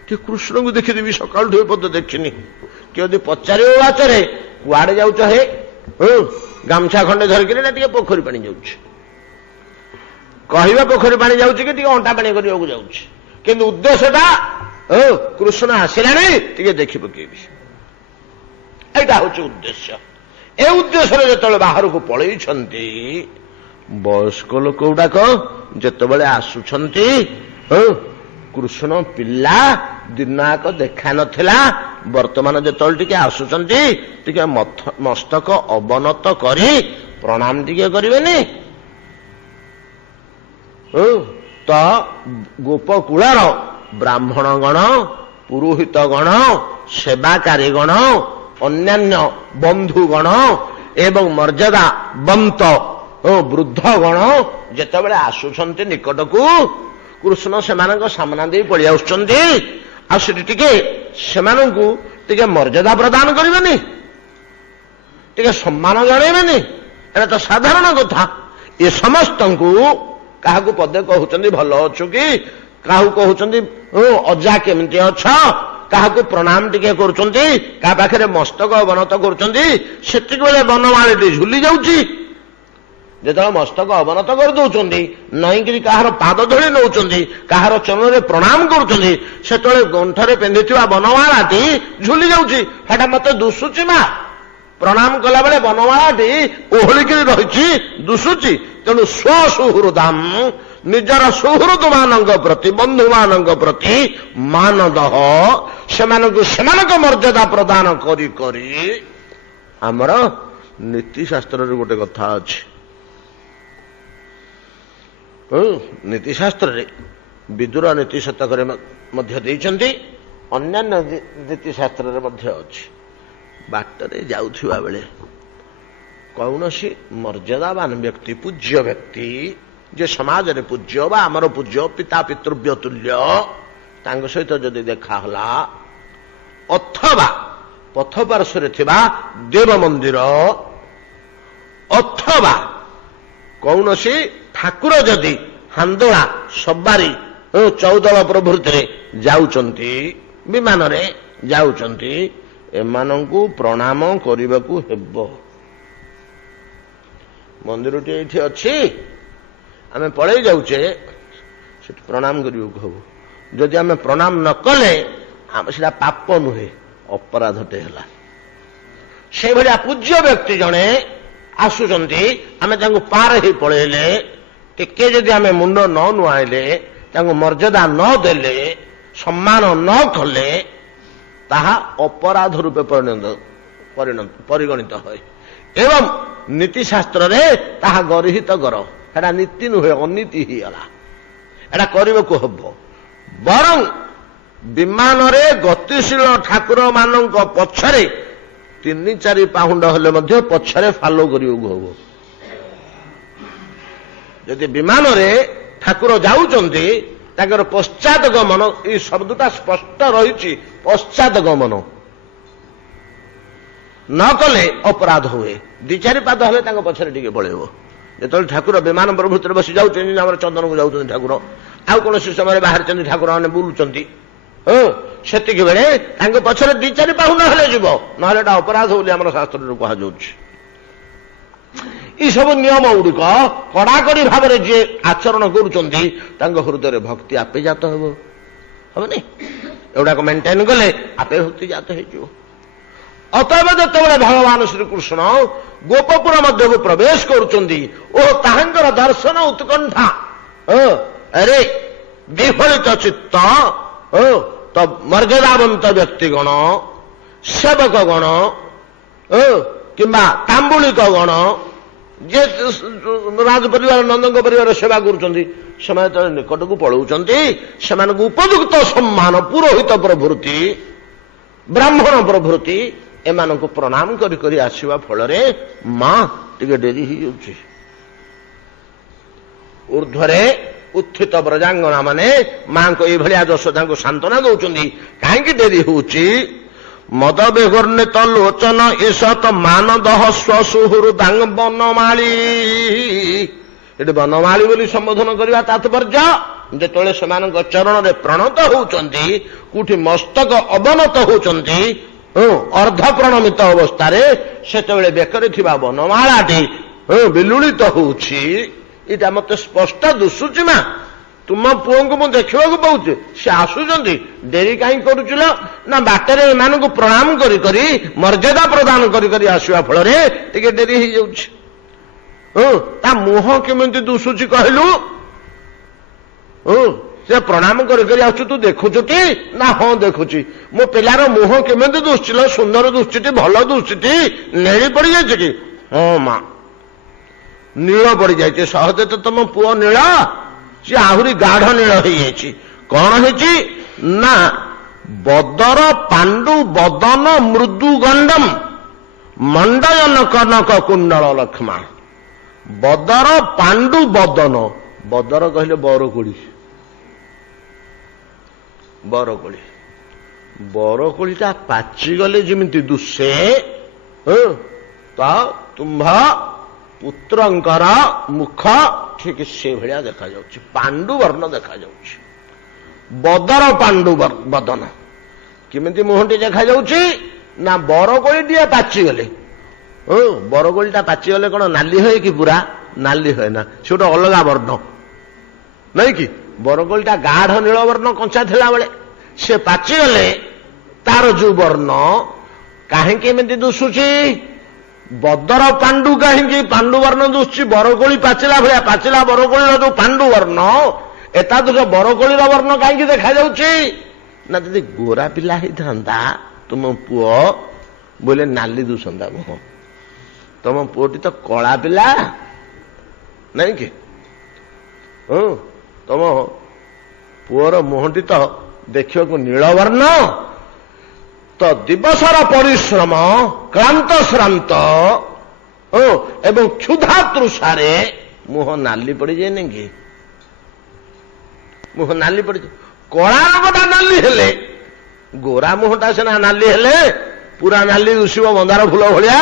ଟିକେ କୃଷ୍ଣଙ୍କୁ ଦେଖିଦେବି, ସକାଳୁ ଢେଉ ପଦ ଦେଖିନି। କିଏ ଯଦି ପଚାରିବ ବାଚରେ କୁଆଡେ ଯାଉଛ ହେ, ଗାମୁଛା ଖଣ୍ଡେ ଧରିକିରି ନା ଟିକେ ପୋଖରୀ ପାଣି ଯାଉଛି, କହିବା ପୋଖରୀ ପାଣି ଯାଉଛି କି ଟିକେ ଅଣ୍ଟା ପାଣି କରିବାକୁ ଯାଉଛି, କିନ୍ତୁ ଉଦ୍ଦେଶ୍ୟଟା କୃଷ୍ଣ ଆସିଲାଣି ଟିକେ ଦେଖି ପକେଇବି। ଏଇଟା ହଉଛି ଉଦ୍ଦେଶ୍ୟ। ଏ ଉଦ୍ଦେଶ୍ୟରେ ଯେତେବେଳେ ବାହାରକୁ ପଳେଇଛନ୍ତି, ବୟସ୍କ ଲୋକ ଗୁଡାକ ଯେତେବେଳେ ଆସୁଛନ୍ତି, କୃଷ୍ଣ ପିଲା ଦିନଯାକ ଦେଖା ନଥିଲା, ବର୍ତ୍ତମାନ ଯେତେବେଳେ ଟିକେ ଆସୁଛନ୍ତି, ଟିକେ ମସ୍ତକ ଅବନତ କରି ପ୍ରଣାମ ଟିକେ କରିବେନି? ତ ଗୋପକୂଳର ବ୍ରାହ୍ମଣ ଗଣ, ପୁରୋହିତ ଗଣ, ସେବାକାରୀ ଗଣ, ଅନ୍ୟାନ୍ୟ ବନ୍ଧୁଗଣ ଏବଂ ମର୍ଯ୍ୟାଦା ବନ୍ତ ବୃଦ୍ଧ ଗଣ ଯେତେବେଳେ ଆସୁଛନ୍ତି ନିକଟକୁ, କୃଷ୍ଣ ସେମାନଙ୍କ ସାମ୍ନା ଦେଇ ପଳେଇ ଆସୁଛନ୍ତି। ଆଉ ସେଠି ଟିକେ ସେମାନଙ୍କୁ ଟିକେ ମର୍ଯ୍ୟାଦା ପ୍ରଦାନ କରିବେନି, ଟିକେ ସମ୍ମାନ ଜଣେଇବେନି? ଏଟା ତ ସାଧାରଣ କଥା। ଏ ସମସ୍ତଙ୍କୁ କାହାକୁ ପଦେ କହୁଛନ୍ତି ଭଲ ଅଛୁ କି, କାହାକୁ କହୁଛନ୍ତି ଅଜା କେମିତି ଅଛ, କାହାକୁ ପ୍ରଣାମ ଟିକେ କରୁଛନ୍ତି, କାହା ପାଖରେ ମସ୍ତକ ଅବନତ କରୁଛନ୍ତି, ସେତିକି ବେଳେ ବନମାଳୀଟି ଝୁଲି ଯାଉଛି। ଯେତେବେଳେ ମସ୍ତକ ଅବନତ କରିଦଉଛନ୍ତି, ନଈକିରି କାହାର ପାଦ ଧରି ନେଉଛନ୍ତି, କାହାର ଚରଣରେ ପ୍ରଣାମ କରୁଛନ୍ତି, ସେତେବେଳେ ଗଣ୍ଠରେ ପିନ୍ଧିଥିବା ବନମାଳାଟି ଝୁଲି ଯାଉଛି। ସେଟା ମତେ ଦୁଶୁଛି ମା। ପ୍ରଣାମ କଲାବେଳେ ବନମାଳାଟି ଓହଳିକିରି ରହିଛି, ଦୁଶୁଛି। ତେଣୁ ସ୍ୱସୁହୃଦାମ, ନିଜର ସୁହୃଦ ମାନଙ୍କ ପ୍ରତି, ବନ୍ଧୁମାନଙ୍କ ପ୍ରତି ମାନଦହ, ସେମାନଙ୍କୁ ସେମାନଙ୍କ ମର୍ଯ୍ୟାଦା ପ୍ରଦାନ କରି କରି ଆମର ନୀତିଶାସ୍ତ୍ରରେ ଗୋଟେ କଥା ଅଛି। ନୀତିଶାସ୍ତ୍ରରେ ବିଦୁର ନୀତି ଶତକରେ ମଧ୍ୟ ଦେଇଛନ୍ତି, ଅନ୍ୟାନ୍ୟ ନୀତିଶାସ୍ତ୍ରରେ ମଧ୍ୟ ଅଛି। ବାଟରେ ଯାଉଥିବା ବେଳେ କୌଣସି ମର୍ଯ୍ୟାଦାବାନ ବ୍ୟକ୍ତି, ପୂଜ୍ୟ ବ୍ୟକ୍ତି, ଯେ ସମାଜରେ ପୂଜ୍ୟ ବା ଆମର ପୂଜ୍ୟ, ପିତା ପିତୃବ୍ୟ ତୁଲ୍ୟ, ତାଙ୍କ ସହିତ ଯଦି ଦେଖା ହେଲା, ଅଥବା ପଥ ପାର୍ଶ୍ୱରେ ଥିବା ଦେବ ମନ୍ଦିର, ଅଥବା କୌଣସି ଠାକୁର ଯଦି ହାନ୍ଦୋଳା, ସବାରି, ଚୌଦଳ ପ୍ରଭୃତିରେ ଯାଉଛନ୍ତି, ବିମାନରେ ଯାଉଛନ୍ତି, ଏମାନଙ୍କୁ ପ୍ରଣାମ କରିବାକୁ ହେବ। ମନ୍ଦିରଟି ଏଇଠି ଅଛି, ଆମେ ପଳେଇ ଯାଉଛେ, ସେଠି ପ୍ରଣାମ କରିବାକୁ ହବ। ଯଦି ଆମେ ପ୍ରଣାମ ନ କଲେ ସେଟା ପାପ ନୁହେଁ, ଅପରାଧଟେ ହେଲା। ସେଇଭଳିଆ ପୂଜ୍ୟ ବ୍ୟକ୍ତି ଜଣେ ଆସୁଛନ୍ତି, ଆମେ ତାଙ୍କୁ ପାର ହେଇ ପଳେଇଲେ, ଟିକେ ଯଦି ଆମେ ମୁଣ୍ଡ ନ ନୁଆଇଲେ, ତାଙ୍କୁ ମର୍ଯ୍ୟାଦା ନ ଦେଲେ, ସମ୍ମାନ ନ କଲେ, ତାହା ଅପରାଧ ରୂପେ ପରିଗଣିତ ହୁଏ। ଏବଂ ନୀତିଶାସ୍ତ୍ରରେ ତାହା ଗର୍ହିତ କର, ଏଟା ନୀତି ନୁହେଁ, ଅନୀତି ହେଇଗଲା। ଏଟା କରିବାକୁ ହବ। ବରଂ ବିମାନରେ ଗତିଶୀଳ ଠାକୁର ମାନଙ୍କ ପଛରେ 3-4 ପାହୁଣ୍ଡ ହେଲେ ମଧ୍ୟ ପଛରେ ଫାଲୋ କରିବାକୁ ହବ। ଯଦି ବିମାନରେ ଠାକୁର ଯାଉଛନ୍ତି, ତାଙ୍କର ପଶ୍ଚାତ ଗମନ, ଏଇ ଶବ୍ଦଟା ସ୍ପଷ୍ଟ ରହିଛି, ପଶ୍ଚାତ ଗମନ ନ କଲେ ଅପରାଧ ହୁଏ। 2-4 ପାଦ ହେଲେ ତାଙ୍କ ପଛରେ ଟିକେ ପଳେଇବ। ଯେତେବେଳେ ଠାକୁର ବିମାନ ପ୍ରଭୃତିରେ ବସି ଯାଉଛନ୍ତି, ଆମର ଚନ୍ଦନକୁ ଯାଉଛନ୍ତି ଠାକୁର, ଆଉ କୌଣସି ସମୟରେ ବାହାରିଛନ୍ତି ଠାକୁରମାନେ ବୁଲୁଛନ୍ତି, ସେତିକି ବେଳେ ତାଙ୍କ ପଛରେ 2-4 ପାହୁଣ୍ଡ ହେଲେ ଯିବ, ନହେଲେ ଏଟା ଅପରାଧ ବୋଲି ଆମର ଶାସ୍ତ୍ରରେ କୁହାଯାଉଛି। ଏସବୁ ନିୟମ ଗୁଡ଼ିକ କଡ଼ାକଡ଼ି ଭାବରେ ଯିଏ ଆଚରଣ କରୁଛନ୍ତି, ତାଙ୍କ ହୃଦୟରେ ଭକ୍ତି ଆପେ ଜାତ ହେବ, ହବନି? ଏଗୁଡାକ ମେଣ୍ଟେନ କଲେ ଆପେ ଭକ୍ତି ଜାତ ହେଇଯିବ। ଅତଏବ ଯେତେବେଳେ ଭଗବାନ ଶ୍ରୀକୃଷ୍ଣ ଗୋପପୁର ମଧ୍ୟକୁ ପ୍ରବେଶ କରୁଛନ୍ତି ଓ ତାହାଙ୍କର ଦର୍ଶନ ଉତ୍କଣ୍ଠା, ଆରେ ବିଫଳିତ ଚିତ୍ତ, ତ ମର୍ଯ୍ୟାଦାବନ୍ତ ବ୍ୟକ୍ତିଗଣ, ସେବକ ଗଣ କିମ୍ବା ତାମ୍ବୁଳିକ ଗଣ, ଯେ ରାଜ ପରିବାର, ନନ୍ଦଙ୍କ ପରିବାର ସେବା କରୁଛନ୍ତି, ସେମାନେ ଯେତେବେଳେ ନିକଟକୁ ପଳାଉଛନ୍ତି, ସେମାନଙ୍କୁ ଉପଯୁକ୍ତ ସମ୍ମାନ, ପୁରୋହିତ ପ୍ରଭୃତି, ବ୍ରାହ୍ମଣ ପ୍ରଭୃତି, ଏମାନଙ୍କୁ ପ୍ରଣାମ କରି କରି ଆସିବା ଫଳରେ ମା ଟିକେ ଡେରି ହେଇଯାଉଛି। ଉର୍ଦ୍ଧ୍ୱରେ ଉତ୍ଥିତ ବ୍ରଜାଙ୍ଗନା ମାନେ ମାଙ୍କ ଏଇଭଳିଆ ଯଶୋଦାଙ୍କୁ ସାନ୍ତ୍ୱନା ଦଉଛନ୍ତି। କାହିଁକି ଡେରି ହଉଛି? ମଦ ବିଘୂର୍ଣ୍ଣିତ ଲୋଚନ ଇସତ ମାନଦହ ସ୍ୱସୁହୃଦାଙ୍ଗ ବନମାଳୀ। ଏଠି ବନମାଳୀ ବୋଲି ସମ୍ବୋଧନ କରିବା ତାତ୍ପର୍ଯ୍ୟ, ଯେତେବେଳେ ସେମାନଙ୍କ ଚରଣରେ ପ୍ରଣତ ହଉଛନ୍ତି, କୋଉଠି ମସ୍ତକ ଅବନତ ହଉଛନ୍ତି, ଅର୍ଦ୍ଧ ପ୍ରଣମିତ ଅବସ୍ଥାରେ, ସେତେବେଳେ ବେକରେ ଥିବା ବନମାଳାଟି ବିଲୁଳିତ ହଉଛି। ଏଇଟା ମତେ ସ୍ପଷ୍ଟ ଦୁଶୁଛି ମା। ତୁମ ପୁଅଙ୍କୁ ମୁଁ ଦେଖିବାକୁ ପାଉଛି, ସେ ଆସୁଛନ୍ତି, ଡେରି କାହିଁ କରୁଥିଲ? ନା ବାଟରେ ଏମାନଙ୍କୁ ପ୍ରଣାମ କରି କରି, ମର୍ଯ୍ୟାଦା ପ୍ରଦାନ କରି କରି ଆସିବା ଫଳରେ ଟିକେ ଡେରି ହେଇଯାଉଛି। ତା ମୁହଁ କେମିତି ଦୁଶୁଛି କହିଲୁ? ସେ ପ୍ରଣାମ କରି କରି ଆସୁଛୁ, ତୁ ଦେଖୁଛୁ କି? ନା ହଁ ଦେଖୁଛି। ମୋ ପିଲାର ମୁହଁ କେମିତି ଦୁଶୁଛି? ସୁନ୍ଦର ଦୁଶୁଛି, ଭଲ ଦୁଶୁଛି, ନେଳି ପଡିଯାଇଛି କି? ହଁ ମା, ନୀଳ ପଡିଯାଇଛି। ସହଜେ ତ ତମ ପୁଅ ନୀଳ, ସେ ଆହୁରି ଗାଢ ନୀଳ ହେଇଯାଇଛି। କଣ ହେଇଛି? ନା ବଦର ପାଣ୍ଡୁ ବଦନ ମୃଦୁ ଗଣ୍ଡମ ମଣ୍ଡୟନ କନକ କୁଣ୍ଡଳ ଲକ୍ଷ୍ମା। ବଦର ପାଣ୍ଡୁ ବଦନ, ବଦର କହିଲେ ବରକୋଳି, ବରକୋଳି, ବରକୋଳିଟା ପାଚିଗଲେ ଯେମିତି ଦୁଶେ, ତ ତୁମ୍ଭ ପୁତ୍ରଙ୍କର ମୁଖ ଠିକ ସେଭଳିଆ ଦେଖାଯାଉଛି, ପାଣ୍ଡୁ ବର୍ଣ୍ଣ ଦେଖାଯାଉଛି। ବଦର ପାଣ୍ଡୁ ବଦନ, କେମିତି ମୁହଁଟି ଦେଖାଯାଉଛି ନା ବରକୋଳିଟିଏ ପାଚିଗଲେ, ବରକୋଳିଟା ପାଚିଗଲେ କଣ ନାଲି ହୁଏ କି? ପୁରା ନାଲି ହୁଏ ନା, ସେ ଗୋଟେ ଅଲଗା ବର୍ଣ୍ଣ ନାଇଁ କି? ବରକୋଳିଟା ଗାଢ ନୀଳ ବର୍ଣ୍ଣ କଞ୍ଚା ଥିଲା ବେଳେ, ସେ ପାଚିଗଲେ ତାର ଯୋଉ ବର୍ଣ୍ଣ କାହିଁକି ଏମିତି ଦୁଶୁଛି? ବଦର ପାଣ୍ଡୁ କାହିଁକି ପାଣ୍ଡୁ ବର୍ଣ୍ଣ ଦୁଶୁଛି? ବରକୋଳି ପାଚିଲା ଭଳିଆ, ପାଚିଲା ବରକୋଳିର ଯୋଉ ପାଣ୍ଡୁ ବର୍ଣ୍ଣ, ଏତାଦୃଶ ବରକୋଳିର ବର୍ଣ୍ଣ କାହିଁକି ଦେଖାଯାଉଛି? ନା ଯଦି ଗୋରା ପିଲା ହେଇଥାନ୍ତା ତୁମ ପୁଅ ବୋଇଲେ ନାଲି ଦୁଶନ୍ତା ମୁହଁ। ତମ ପୁଅଟି ତ କଳା ପିଲା ନାଇଁ କି? ତମ ପୁଅର ମୁହଁଟି ତ ଦେଖିବାକୁ ନୀଳବର୍ଣ୍ଣ। ତ ଦିବସର ପରିଶ୍ରମ, କ୍ଳାନ୍ତ ଶ୍ରାନ୍ତ ଏବଂ କ୍ଷୁଧା ତୃଷାରେ ମୁହଁ ନାଲି ପଡିଯାଏନି କି? ମୁହଁ ନାଲି ପଡିଯାଏ। କଳା ରଙ୍ଗଟା ନାଲି ହେଲେ, ଗୋରା ମୁହଁଟା ସିନା ନାଲି ହେଲେ ପୁରା ନାଲି ଦୁଶିବ ମନ୍ଦାର ଫୁଲ ଭଳିଆ,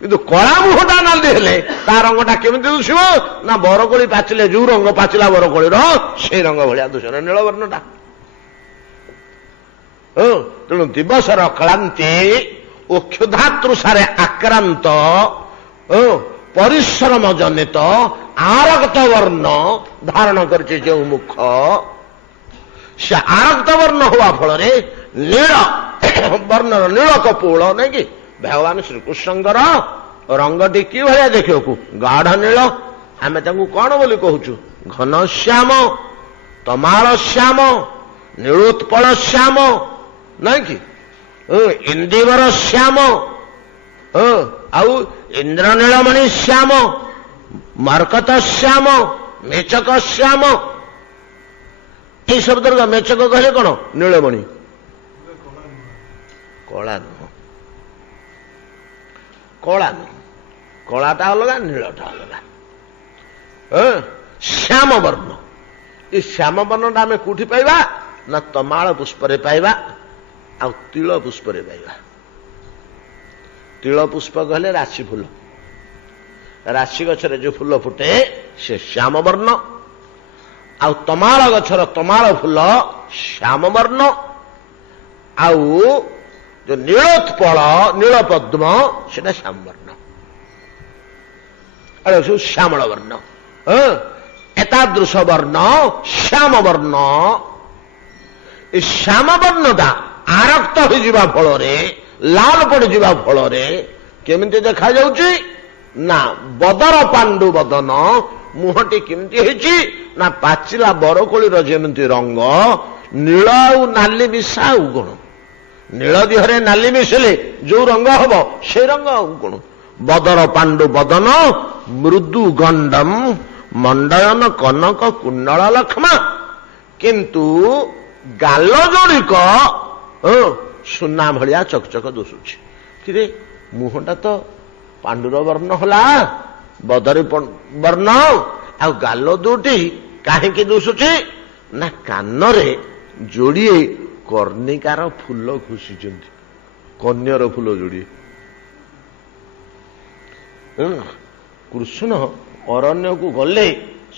କିନ୍ତୁ କଳା ମୁହଁଟା ନାଲି ହେଲେ ତା ରଙ୍ଗଟା କେମିତି ଦୁଶିବ? ନା ବରକୋଳି ପାଚିଲେ ଯୋଉ ରଙ୍ଗ ପାଚିଲା ବରକୋଳିର ସେଇ ରଙ୍ଗ ଭଳିଆ ଦୁଶିବ ନୀଳବର୍ଣ୍ଣଟା। ତେଣୁ ଦିବସର କ୍ଳାନ୍ତି ଓ କ୍ଷୁଧାତୃଷାରେ ଆକ୍ରାନ୍ତ, ପରିଶ୍ରମ ଜନିତ ଆରକ୍ତ ବର୍ଣ୍ଣ ଧାରଣ କରିଛି ଯେଉଁ ମୁଖ, ସେ ଆରକ୍ତ ବର୍ଣ୍ଣ ହବା ଫଳରେ ନୀଳ ବର୍ଣ୍ଣର ନୀଳ କପୋଳ ନାଇଁ କି? ଭଗବାନ ଶ୍ରୀକୃଷ୍ଣଙ୍କର ରଙ୍ଗଟି କି ଭଳିଆ ଦେଖିବାକୁ? ଗାଢ ନୀଳ। ଆମେ ତାଙ୍କୁ କଣ ବୋଲି କହୁଛୁ? ଘନଶ୍ୟାମ, ତମାଳ ଶ୍ୟାମ, ନୀଳୋତ୍ପଳ ଶ୍ୟାମ ନାଇଁ କି? ଇନ୍ଦିବର ଶ୍ୟାମ, ଆଉ ଇନ୍ଦ୍ରନୀଳମଣି ଶ୍ୟାମ, ମର୍କତ ଶ୍ୟାମ, ମେଚକ ଶ୍ୟାମ। ଏଇ ଶବ୍ଦ ମେଚକ କହିଲେ କଣ? ନୀଳମଣି। କଳା ନୁହଁ, କଳା ନୁହଁ, କଳାଟା ଅଲଗା, ନୀଳଟା ଅଲଗା। ଶ୍ୟାମ ବର୍ଣ୍ଣ। ଏ ଶ୍ୟାମ ବର୍ଣ୍ଣଟା ଆମେ କୋଉଠି ପାଇବା? ନା ତମାଳ ପୁଷ୍ପରେ ପାଇବା, ଆଉ ତିଳ ପୁଷ୍ପରେ ପାଇବା। ତିଳ ପୁଷ୍ପ କହିଲେ ରାଶି ଫୁଲ, ରାଶି ଗଛରେ ଯୋଉ ଫୁଲ ଫୁଟେ ସେ ଶ୍ୟାମ ବର୍ଣ୍ଣ, ଆଉ ତମାଳ ଗଛର ତମାଳ ଫୁଲ ଶ୍ୟାମ ବର୍ଣ୍ଣ, ଆଉ ଯୋଉ ନୀଳୋତ୍ପଳ ନୀଳ ପଦ୍ମ ସେଟା ଶ୍ୟାମ ବର୍ଣ୍ଣ, ସବୁ ଶ୍ୟାମଳ ବର୍ଣ୍ଣ। ଏତାଦୃଶ ବର୍ଣ୍ଣ ଶ୍ୟାମ ବର୍ଣ୍ଣ। ଏ ଶ୍ୟାମ ବର୍ଣ୍ଣଟା ଆରକ୍ତ ହୋଇଯିବା ଫଳରେ, ଲାଲ ପଡିଯିବା ଫଳରେ କେମିତି ଦେଖାଯାଉଛି? ନା ବଦର ପାଣ୍ଡୁ ବଦନ, ମୁହଁଟି କେମିତି ହେଇଛି? ନା ପାଚିଲା ବରକୋଳିର ଯେମିତି ରଙ୍ଗ, ନୀଳ ଆଉ ନାଲି ମିଶା ଆଉ କଣ? ନୀଳ ଦିହରେ ନାଲି ମିଶିଲେ ଯୋଉ ରଙ୍ଗ ହବ ସେ ରଙ୍ଗ ଆଉ କଣ? ବଦର ପାଣ୍ଡୁ ବଦନ, ମୃଦୁ ଗଣ୍ଡମ ମଣ୍ଡୟନ କନକ କୁଣ୍ଡଳ ଲକ୍ଷ୍ମା। କିନ୍ତୁ ଗାଲ ଯୋଡ଼ିକ ସୁନା ଭଳିଆ ଚକଚକ ଦୁଶୁଛି। କିରେ ମୁହଁଟା ତ ପାଣ୍ଡୁର ବର୍ଣ୍ଣ ହେଲା, ବଦରୀ ବର୍ଣ୍ଣ, ଆଉ ଗାଲ ଦୁଇଟି କାହିଁକି ଦୁଶୁଛି? ନା କାନରେ ଯୋଡ଼ିଏ କର୍ଣ୍ଣିକାର ଫୁଲ ଘୁଷିଛନ୍ତି, କନ୍ୟର ଫୁଲ ଯୋଡ଼ିଏ। କୃଷ୍ଣ ଅରଣ୍ୟକୁ ଗଲେ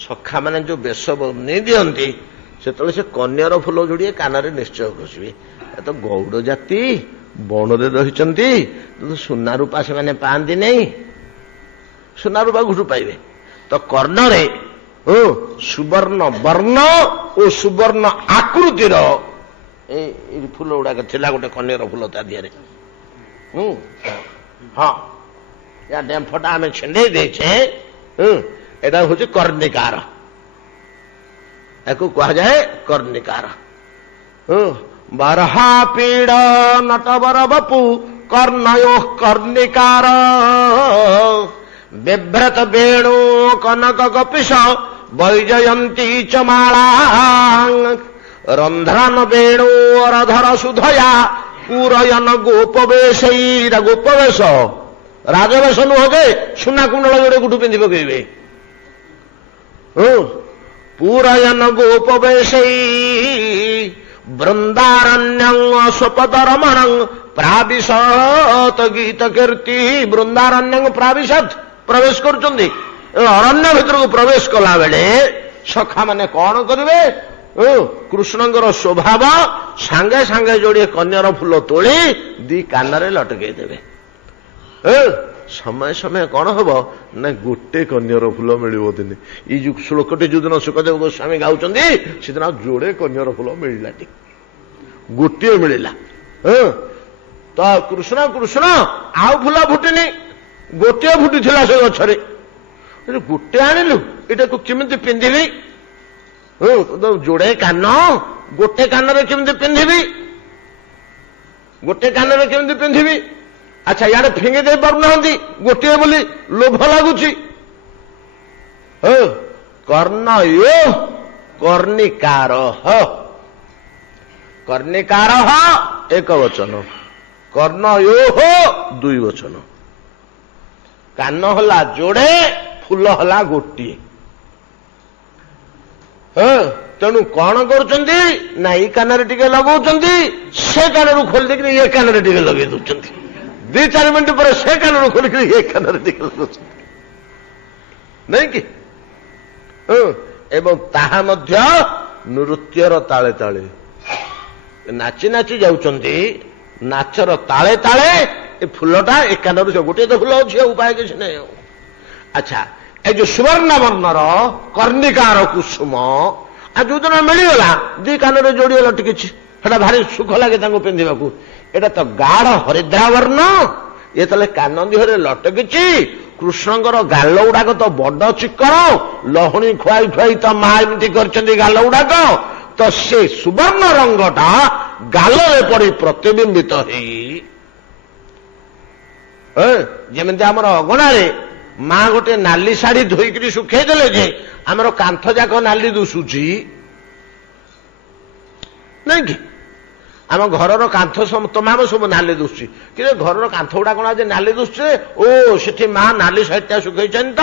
ସଖାମାନେ ଯୋଉ ବେଶ ନେଇ ଦିଅନ୍ତି, ସେତେବେଳେ ସେ କନ୍ୟର ଫୁଲ ଯୋଡ଼ିଏ କାନରେ ନିଶ୍ଚୟ ଘୋଷିବେ। ଏ ତ ଗୌଡ଼ ଜାତି ବଣରେ ରହିଛନ୍ତି, ସୁନା ରୂପା ସେମାନେ ପାଆନ୍ତି ନାହିଁ, ସୁନା ରୂପା ଘୁଠୁ ପାଇବେ। ତ କର୍ଣ୍ଣରେ ସୁବର୍ଣ୍ଣ ବର୍ଣ୍ଣ ଓ ସୁବର୍ଣ୍ଣ ଆକୃତିର ଏଇ ଫୁଲ ଗୁଡାକ ଥିଲା, ଗୋଟେ କନ୍ୟର ଫୁଲ ତା ଦିହରେ। ହଁ, ୟା ଡେମ୍ଫଟା ଆମେ ଛିଣ୍ଡେଇ ଦେଇଛେ, ଏଟା ହଉଛି କର୍ଣ୍ଣିକାର, ଏକୁ କୁହାଯାଏ କର୍ଣ୍ଣିକାର। ବରହା ପୀଡ଼ ନଟବର ବପୁ କର୍ଣ୍ଣୟୋ କର୍ଣ୍ଣିକାର, ବିଭ୍ରତ ବେଣୁ କନକ କପିଶ ବୈଜୟନ୍ତୀ ଚମାଳା, ରନ୍ଧ୍ରାନ ବେଣୁ ରଧର ସୁଧୟା ପୁରୟନ ଗୋପବେଶ। ଗୋପବେଶ ରାଜବେଶ ନୁହଁ ଯେ ସୁନା କୁଣ୍ଡଳ ଯୋଡେ ଗୁଠୁ ପିନ୍ଧି ପକେଇବେ। ପୁରୟନ ଗୋପବେଶ ବୃନ୍ଦାରଣ୍ୟଂ ସ୍ୱପଦରମଣ ପ୍ରାବିଶତ ଗୀତ କୀର୍ତ୍ତି। ବୃନ୍ଦାରଣ୍ୟଂ ପ୍ରାବିଶତ, ପ୍ରବେଶ କରୁଛନ୍ତି। ଅରଣ୍ୟ ଭିତରକୁ ପ୍ରବେଶ କଲା ବେଳେ ସଖା ମାନେ କଣ କରିବେ? କୃଷ୍ଣଙ୍କର ସ୍ୱଭାବ ସାଙ୍ଗେ ସାଙ୍ଗେ ଯୋଡ଼ିଏ କନ୍ୟାର ଫୁଲ ତୋଳି ଦି କାନରେ ଲଟକେଇ ଦେବେ। ସମୟ ସମୟ କଣ ହବ ନା ଗୋଟେ କନ୍ୟାର ଫୁଲ ମିଳିବ ଦିନେ। ଏଇ ଯୋଉ ଶ୍ଲୋକଟି ଯୋଉଦିନ ସୁଖଦେବ ଗୋସ୍ୱାମୀ ଗାଉଛନ୍ତି ସେଦିନ ଯୋଡ଼େ କନ୍ୟାର ଫୁଲ ମିଳିଲାଟି, ଗୋଟିଏ ମିଳିଲା। ତ କୃଷ୍ଣ କୃଷ୍ଣ ଆଉ ଫୁଲ ଫୁଟିନି, ଗୋଟିଏ ଫୁଟିଥିଲା ସେ ଗଛରେ। ଗୋଟେ ଆଣିଲୁ, ଏଟାକୁ କେମିତି ପିନ୍ଧିବି? ଯୋଡ଼େ କାନ, ଗୋଟେ କାନରେ କେମିତି ପିନ୍ଧିବି? ଗୋଟେ କାନରେ କେମିତି ପିନ୍ଧିବି? ଆଚ୍ଛା, ଇଆଡେ ଫିଙ୍ଗି ଦେଇ ପାରୁନାହାନ୍ତି, ଗୋଟିଏ ବୋଲି ଲୋଭ ଲାଗୁଛି। କର୍ଣ୍ଣୟୋ କର୍ଣ୍ଣିକାର, କର୍ଣ୍ଣିକାର ଏକ ବଚନ, କର୍ଣ୍ଣୟୋ ଦୁଇ ବଚନ। କାନ ହେଲା ଯୋଡ଼େ, ଫୁଲ ହେଲା ଗୋଟିଏ। ତେଣୁ କଣ କରୁଛନ୍ତି ନା ଏଇ କାନରେ ଟିକେ ଲଗାଉଛନ୍ତି, ସେ କାନରୁ ଖୋଲି ଦେଇକି ଏ କାନରେ ଟିକେ ଲଗେଇ ଦଉଛନ୍ତି। 2-4 ମିନିଟ ପରେ ସେ କାନରୁ ଖୋଲିକି ଏ କାନରେ ଟିକେ ଲଗାଉଛନ୍ତି, ନାଇଁ କି? ଏବଂ ତାହା ମଧ୍ୟ ନୃତ୍ୟର ତାଳେ ତାଳେ ନାଚି ନାଚି ଯାଉଛନ୍ତି। ନାଚର ତାଳେ ତାଳେ ଏ ଫୁଲଟା ଏ କାନରୁ, ଗୋଟିଏ ତ ଫୁଲ ଅଛି, ଉପାୟ କିଛି ନାହିଁ। ଆଚ୍ଛା, ଏ ଯୋଉ ସୁବର୍ଣ୍ଣ ବର୍ଣ୍ଣର କର୍ଣ୍ଣିକାର କୁସୁମ ଯୋଉଦିନ ମିଳିଗଲା, ଦି କାନରେ ଯୋଡ଼ିଗଲା ଟିକିଛି, ସେଟା ଭାରି ସୁଖ ଲାଗେ ତାଙ୍କୁ ପିନ୍ଧିବାକୁ। ଏଟା ତ ଗାଢ ହରିଦ୍ରା ବର୍ଣ୍ଣ, ଏ ତାହେଲେ କାନ ଦିହରେ ଲଟକିଛି। କୃଷ୍ଣଙ୍କର ଗାଲ ଗୁଡାକ ତ ବଡ ଚିକଣ, ଲହୁଣୀ ଖୁଆଇ ଖୁଆଇ ତ ମା ଏମିତି କରିଛନ୍ତି ଗାଲ ଗୁଡାକ। ତ ସେ ସୁବର୍ଣ୍ଣ ରଙ୍ଗଟା ଗାଲରେ ପଡି ପ୍ରତିବିମ୍ବିତ ହେଇ, ଯେମିତି ଆମର ଅଗଣାରେ ମା ଗୋଟେ ନାଲି ଶାଢୀ ଧୋଇକିରି ଶୁଖେଇ ଦେଲେ ଯେ ଆମର କାନ୍ଥ ଯାକ ନାଲି ଦୁଶୁଛି, ନାଇଁ କି? ଆମ ଘରର କାନ୍ଥ ତମାମ ସବୁ ନାଲି ଦୁଶୁଛି, କିନ୍ତୁ ଘରର କାନ୍ଥ ଗୁଡା କଣ ଆଜି ନାଲି ଦୁଶୁଛି? ସେଠି ମା ନାଲି ଶାଢୀଟା ଶୁଖେଇଛନ୍ତି, ତ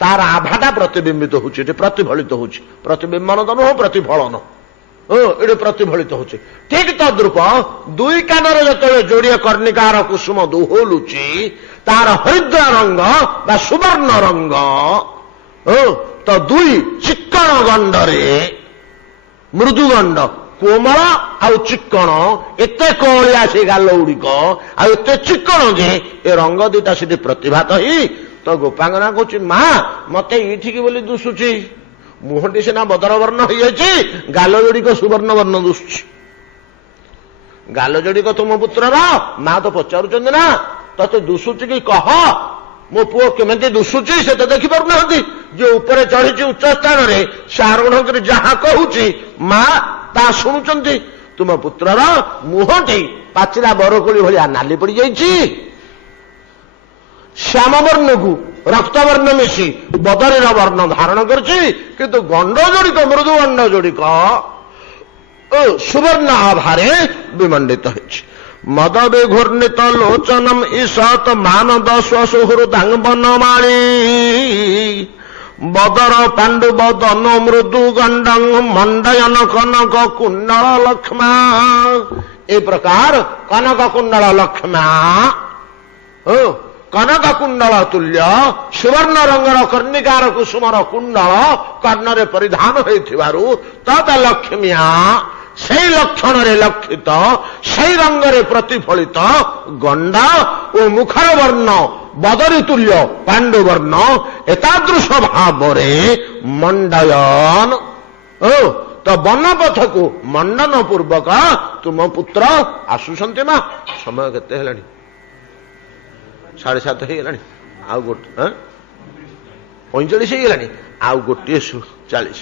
ତାର ଆଭାଟା ପ୍ରତିବିମ୍ବିତ ହଉଛି, ଏଠି ପ୍ରତିଫଳିତ ହଉଛି। ପ୍ରତିବିମ୍ବନ ତ ନୁହଁ, ପ୍ରତିଫଳନ। ଏଠି ପ୍ରତିଫଳିତ ହଉଛି। ଠିକ ତଦ୍ରୂପ ଦୁଇ କାନରେ ଯେତେବେଳେ ଯୋଡ଼ିଏ କର୍ଣ୍ଣିକାର କୁସୁମ ଦୋହଲୁଛି, ତାର ହରିଦ୍ରା ରଙ୍ଗ ବା ସୁବର୍ଣ୍ଣ ରଙ୍ଗ ତ ଦୁଇ ଚିକ୍କଣ ଗଣ୍ଡରେ, ମୃଦୁଗଣ୍ଡ, କୋମଳ ଆଉ ଚିକ୍କଣ, ଏତେ କଅଳିଆ ସେ ଗାଲ ଗୁଡ଼ିକ ଆଉ ଏତେ ଚିକ୍କଣ ଯେ ଏ ରଙ୍ଗ ଦିଟା ସେଠି ପ୍ରତିଭାତ ହେଇ ତ ଗୋପାଙ୍ଗନା କହୁଛି, ମା ମତେ ଏଇଠିକି ବୋଲି ଦୁଶୁଛି, ମୁହଁଟି ସିନା ବଦର ବର୍ଣ୍ଣ ହେଇଯାଇଛି, ଗାଲ ଯୋଡ଼ିକ ସୁବର୍ଣ୍ଣ ବର୍ଣ୍ଣ ଦୁଶୁଛି। ଗାଲ ଯୋଡ଼ିକ ତୁମ ପୁତ୍ରର? ମା ତ ପଚାରୁଛନ୍ତି ନା, ତତେ ଦୁଶୁଛି କି କହ, ମୋ ପୁଅ କେମିତି ଦୁଶୁଛି ସେ ତ ଦେଖିପାରୁନାହାନ୍ତି। ଯେ ଉପରେ ଚଢିଛି ଉଚ୍ଚ ସ୍ଥାନରେ, ସେ ଆରୋହଣ କରି ଯାହା କହୁଛି ମା ତା ଶୁଣୁଛନ୍ତି। ତୁମ ପୁତ୍ରର ମୁହଁଟି ପାଚିଲା ବରକୋଳି ଭଳିଆ ନାଲି ପଡିଯାଇଛି, ଶ୍ୟାମ ବର୍ଣ୍ଣକୁ ରକ୍ତବର୍ଣ୍ଣ ମିଶି ବଦରୀର ବର୍ଣ୍ଣ ଧାରଣ କରିଛି, କିନ୍ତୁ ଗଣ୍ଡ ଯୋଡ଼ିକ, ମୃଦୁ ଗଣ୍ଡ ଯୋଡ଼ିକ ସୁବର୍ଣ୍ଣ ଆଭାରେ ବିମଣ୍ଡିତ ହେଇଛି। ମଦ ବିଘୂର୍ଣ୍ଣିତ ଲୋଚନମ୍ ଈଶତ ମାନଦ ସ୍ୱସୁହୃଦାଙ୍ଗବନମାଳୀ ବଦର ପାଣ୍ଡୁବ ଦନ ମୃଦୁ ଗଣ୍ଡଂ ମଣ୍ଡୟନ କନକ କୁଣ୍ଡଳ ଲକ୍ଷ୍ମା। ଏ ପ୍ରକାର କନକ କୁଣ୍ଡଳ ଲକ୍ଷ୍ମା, କନକ କୁଣ୍ଡଳ ତୁଲ୍ୟ ସୁବର୍ଣ୍ଣ ରଙ୍ଗର କର୍ଣ୍ଣିକାର କୁସୁମର କୁଣ୍ଡଳ କର୍ଣ୍ଣରେ ପରିଧାନ ହୋଇଥିବାରୁ ତଦ୍ ଲକ୍ଷ୍ମିଆ, ସେଇ ଲକ୍ଷଣରେ ଲକ୍ଷିତ, ସେଇ ରଙ୍ଗରେ ପ୍ରତିଫଳିତ ଗଣ୍ଡ ଓ ମୁଖର ବର୍ଣ୍ଣ ବଦରୀ ତୁଲ୍ୟ ପାଣ୍ଡୁ ବର୍ଣ୍ଣ ଏତାଦୃଶ ଭାବରେ ମଣ୍ଡୟନ, ତ ବନପଥକୁ ମଣ୍ଡନ ପୂର୍ବକ ତୁମ ପୁତ୍ର ଆସୁଛନ୍ତି। ମା ସମୟ କେତେ ହେଲାଣି? 7:30 ହେଇଗଲାଣି। ଆଉ ଗୋଟେ 45 ହେଇଗଲାଣି। ଆଉ ଗୋଟିଏ 40,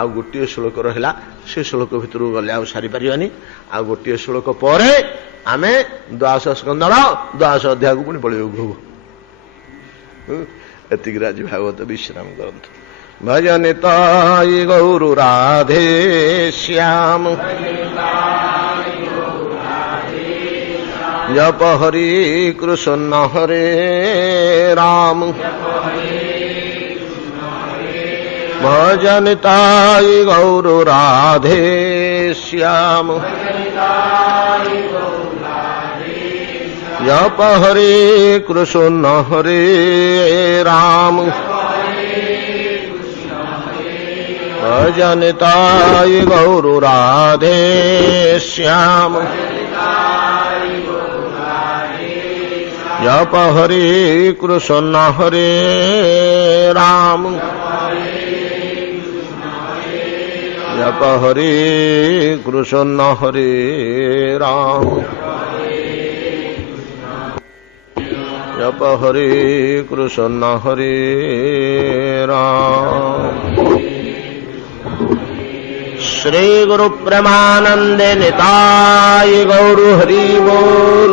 ଆଉ ଗୋଟିଏ ଶ୍ଲୋକ ରହିଲା। ସେ ଶ୍ଲୋକ ଭିତରକୁ ଗଲେ ଆଉ ସାରିପାରିବାନି। ଆଉ ଗୋଟିଏ ଶ୍ଲୋକ ପରେ ଆମେ ଦ୍ୱାଦଶ ସ୍କନ୍ଧର ଦ୍ୱାଦଶ ଅଧ୍ୟାୟକୁ ପୁଣି ପଳେଇବାକୁ ହବ। ଏତିକିରେ ଆଜି ଭାଗବତ ବିଶ୍ରାମ କରନ୍ତୁ। ଭଜନିତାଇ ଗୌରୁ ରାଧେ ଶ୍ୟାମ, ଜପ ହରି କୃଷ୍ଣ ହରେ ରାମ, ভজনিতাই গৌর রাধে শ্যাম, জপ হরে কৃষ্ণ হরে রাম, भज निताय गौर राधे श्याम जप हरे कृष्ण हरे राम जप हरे कृष्ण हरे राम जप हरे कृष्ण हरे राम। श्री गुरु प्रेमानंदे निताय गौर हरि बोल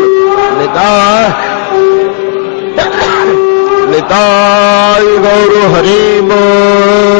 निताय गौर हरि बोल।